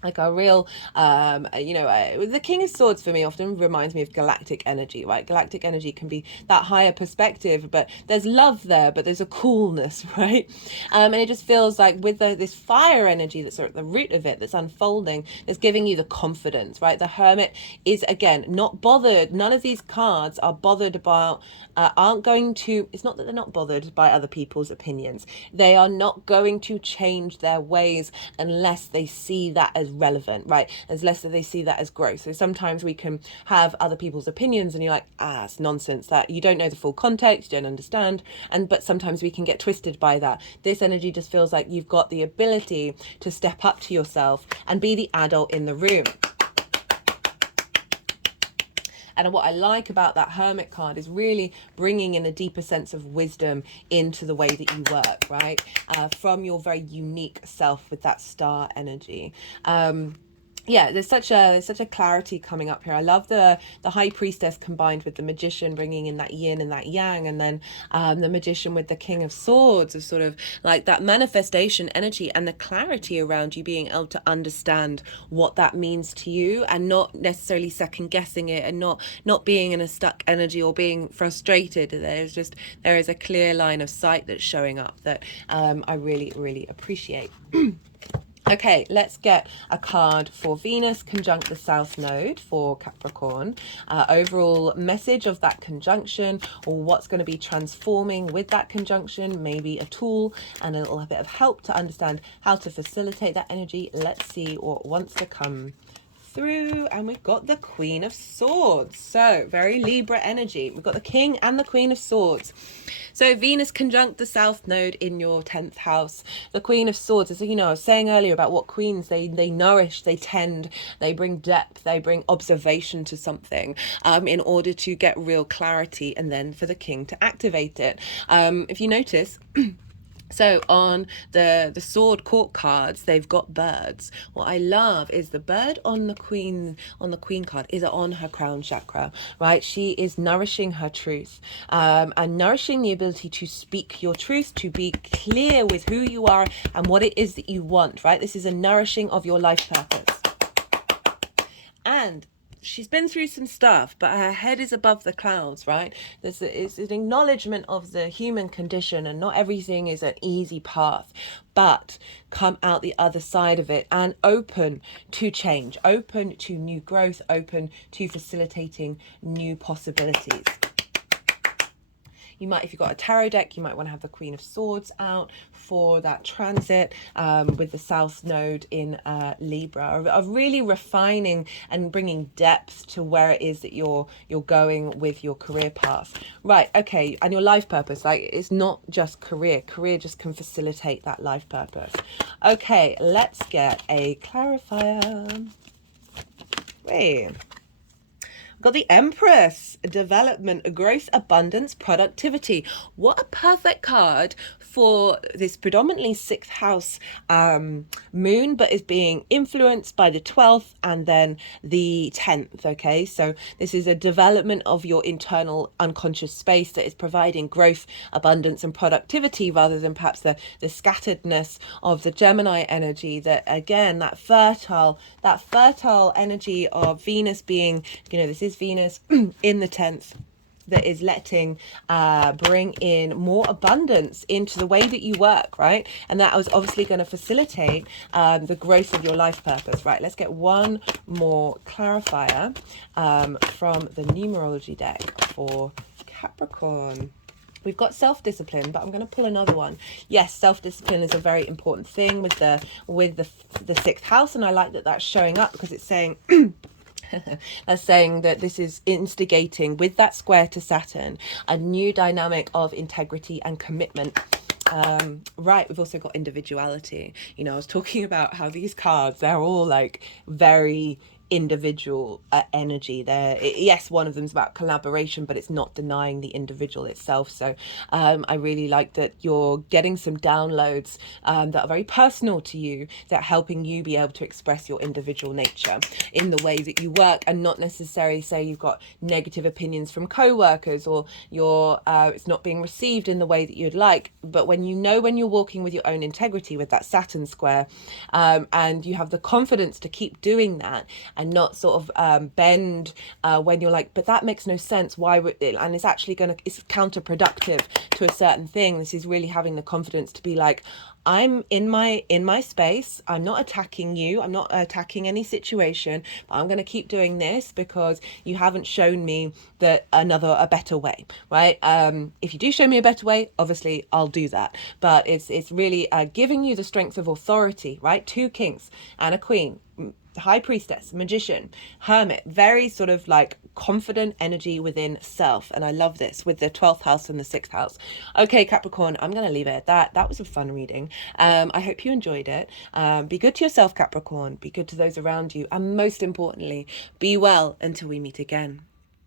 like a real the King of Swords for me often reminds me of galactic energy, right? Galactic energy can be that higher perspective, but there's love there, but there's a coolness, right? And it just feels like with this fire energy that's at the root of it, that's unfolding, that's giving you the confidence, right? The Hermit is, again, not bothered. None of these cards are bothered about aren't going to, it's not that they're not bothered by other people's opinions. They are not going to change their ways unless they see that as relevant, right? Unless they see that as growth. So sometimes we can have other people's opinions and you're like, it's nonsense, that you don't know the full context, you don't understand. But sometimes we can get twisted by that. This energy just feels like you've got the ability to step up to yourself and be the adult in the room. And what I like about that Hermit card is really bringing in a deeper sense of wisdom into the way that you work, right? From your very unique self with that star energy. Yeah, there's such a clarity coming up here. I love the High Priestess combined with the Magician, bringing in that yin and that yang, and then the Magician with the King of Swords, of sort of like that manifestation energy and the clarity around you being able to understand what that means to you, and not necessarily second guessing it, and not being in a stuck energy or being frustrated. There is a clear line of sight that's showing up that I really, really appreciate. Okay, let's get a card for Venus conjunct the South Node for Capricorn. Overall message of that conjunction, or what's going to be transforming with that conjunction, maybe a tool and a little bit of help to understand how to facilitate that energy. Let's see what wants to come through. And we've got the Queen of Swords, so very Libra energy. We've got the King and the Queen of Swords. So Venus conjunct the South Node in your 10th house. The Queen of Swords, as you know, I was saying earlier about what queens, they nourish, they tend, they bring depth, they bring observation to something in order to get real clarity, and then for the king to activate it. If you notice, so on the sword court cards, they've got birds. What I love is the bird on the queen card is on her crown chakra, right? She is nourishing her truth, and nourishing the ability to speak your truth, to be clear with who you are and what it is that you want, right? This is a nourishing of your life purpose. And she's been through some stuff, but her head is above the clouds, right? It's an acknowledgement of the human condition, and not everything is an easy path, but come out the other side of it and open to change, open to new growth, open to facilitating new possibilities. You might, if you've got a tarot deck, you might want to have the Queen of Swords out for that transit with the South Node in Libra, of really refining and bringing depth to where it is that you're going with your career path. Right, okay, and your life purpose, like it's not just career. Career just can facilitate that life purpose. Okay, let's get a clarifier. Wait. Got the Empress, development, growth, abundance, productivity. What a perfect card for this predominantly 6th house moon, but is being influenced by the 12th and then the 10th. Okay, so this is a development of your internal unconscious space that is providing growth, abundance, and productivity, rather than perhaps the scatteredness of the Gemini energy. That again, that fertile energy of Venus being, this is Venus in the 10th, that is letting bring in more abundance into the way that you work, right? And that was obviously going to facilitate the growth of your life purpose, right? Let's get one more clarifier from the numerology deck for Capricorn. We've got self-discipline, but I'm going to pull another one. Yes, self-discipline is a very important thing with the 6th house, and I like that that's showing up because it's saying that's saying that this is instigating, with that square to Saturn, a new dynamic of integrity and commitment. Right, we've also got individuality. I was talking about how these cards, they're all like very individual energy there. Yes, one of them's about collaboration, but it's not denying the individual itself. So I really like that you're getting some downloads that are very personal to you, that are helping you be able to express your individual nature in the way that you work, and not necessarily say you've got negative opinions from co-workers, or you're it's not being received in the way that you'd like. But when you're walking with your own integrity with that Saturn square, and you have the confidence to keep doing that, and not sort of bend when you're like, but that makes no sense, why would it, and it's actually it's counterproductive to a certain thing. This is really having the confidence to be like, I'm in my space. I'm not attacking you. I'm not attacking any situation, but I'm going to keep doing this because you haven't shown me that a better way, right? If you do show me a better way, obviously I'll do that. But it's really giving you the strength of authority, right? 2 kings and a queen, high priestess, magician, hermit, very sort of like confident energy within self. And I love this with the 12th house and the 6th house. Okay, Capricorn, I'm going to leave it at that. That was a fun reading. I hope you enjoyed it. Be good to yourself, Capricorn. Be good to those around you. And most importantly, be well until we meet again.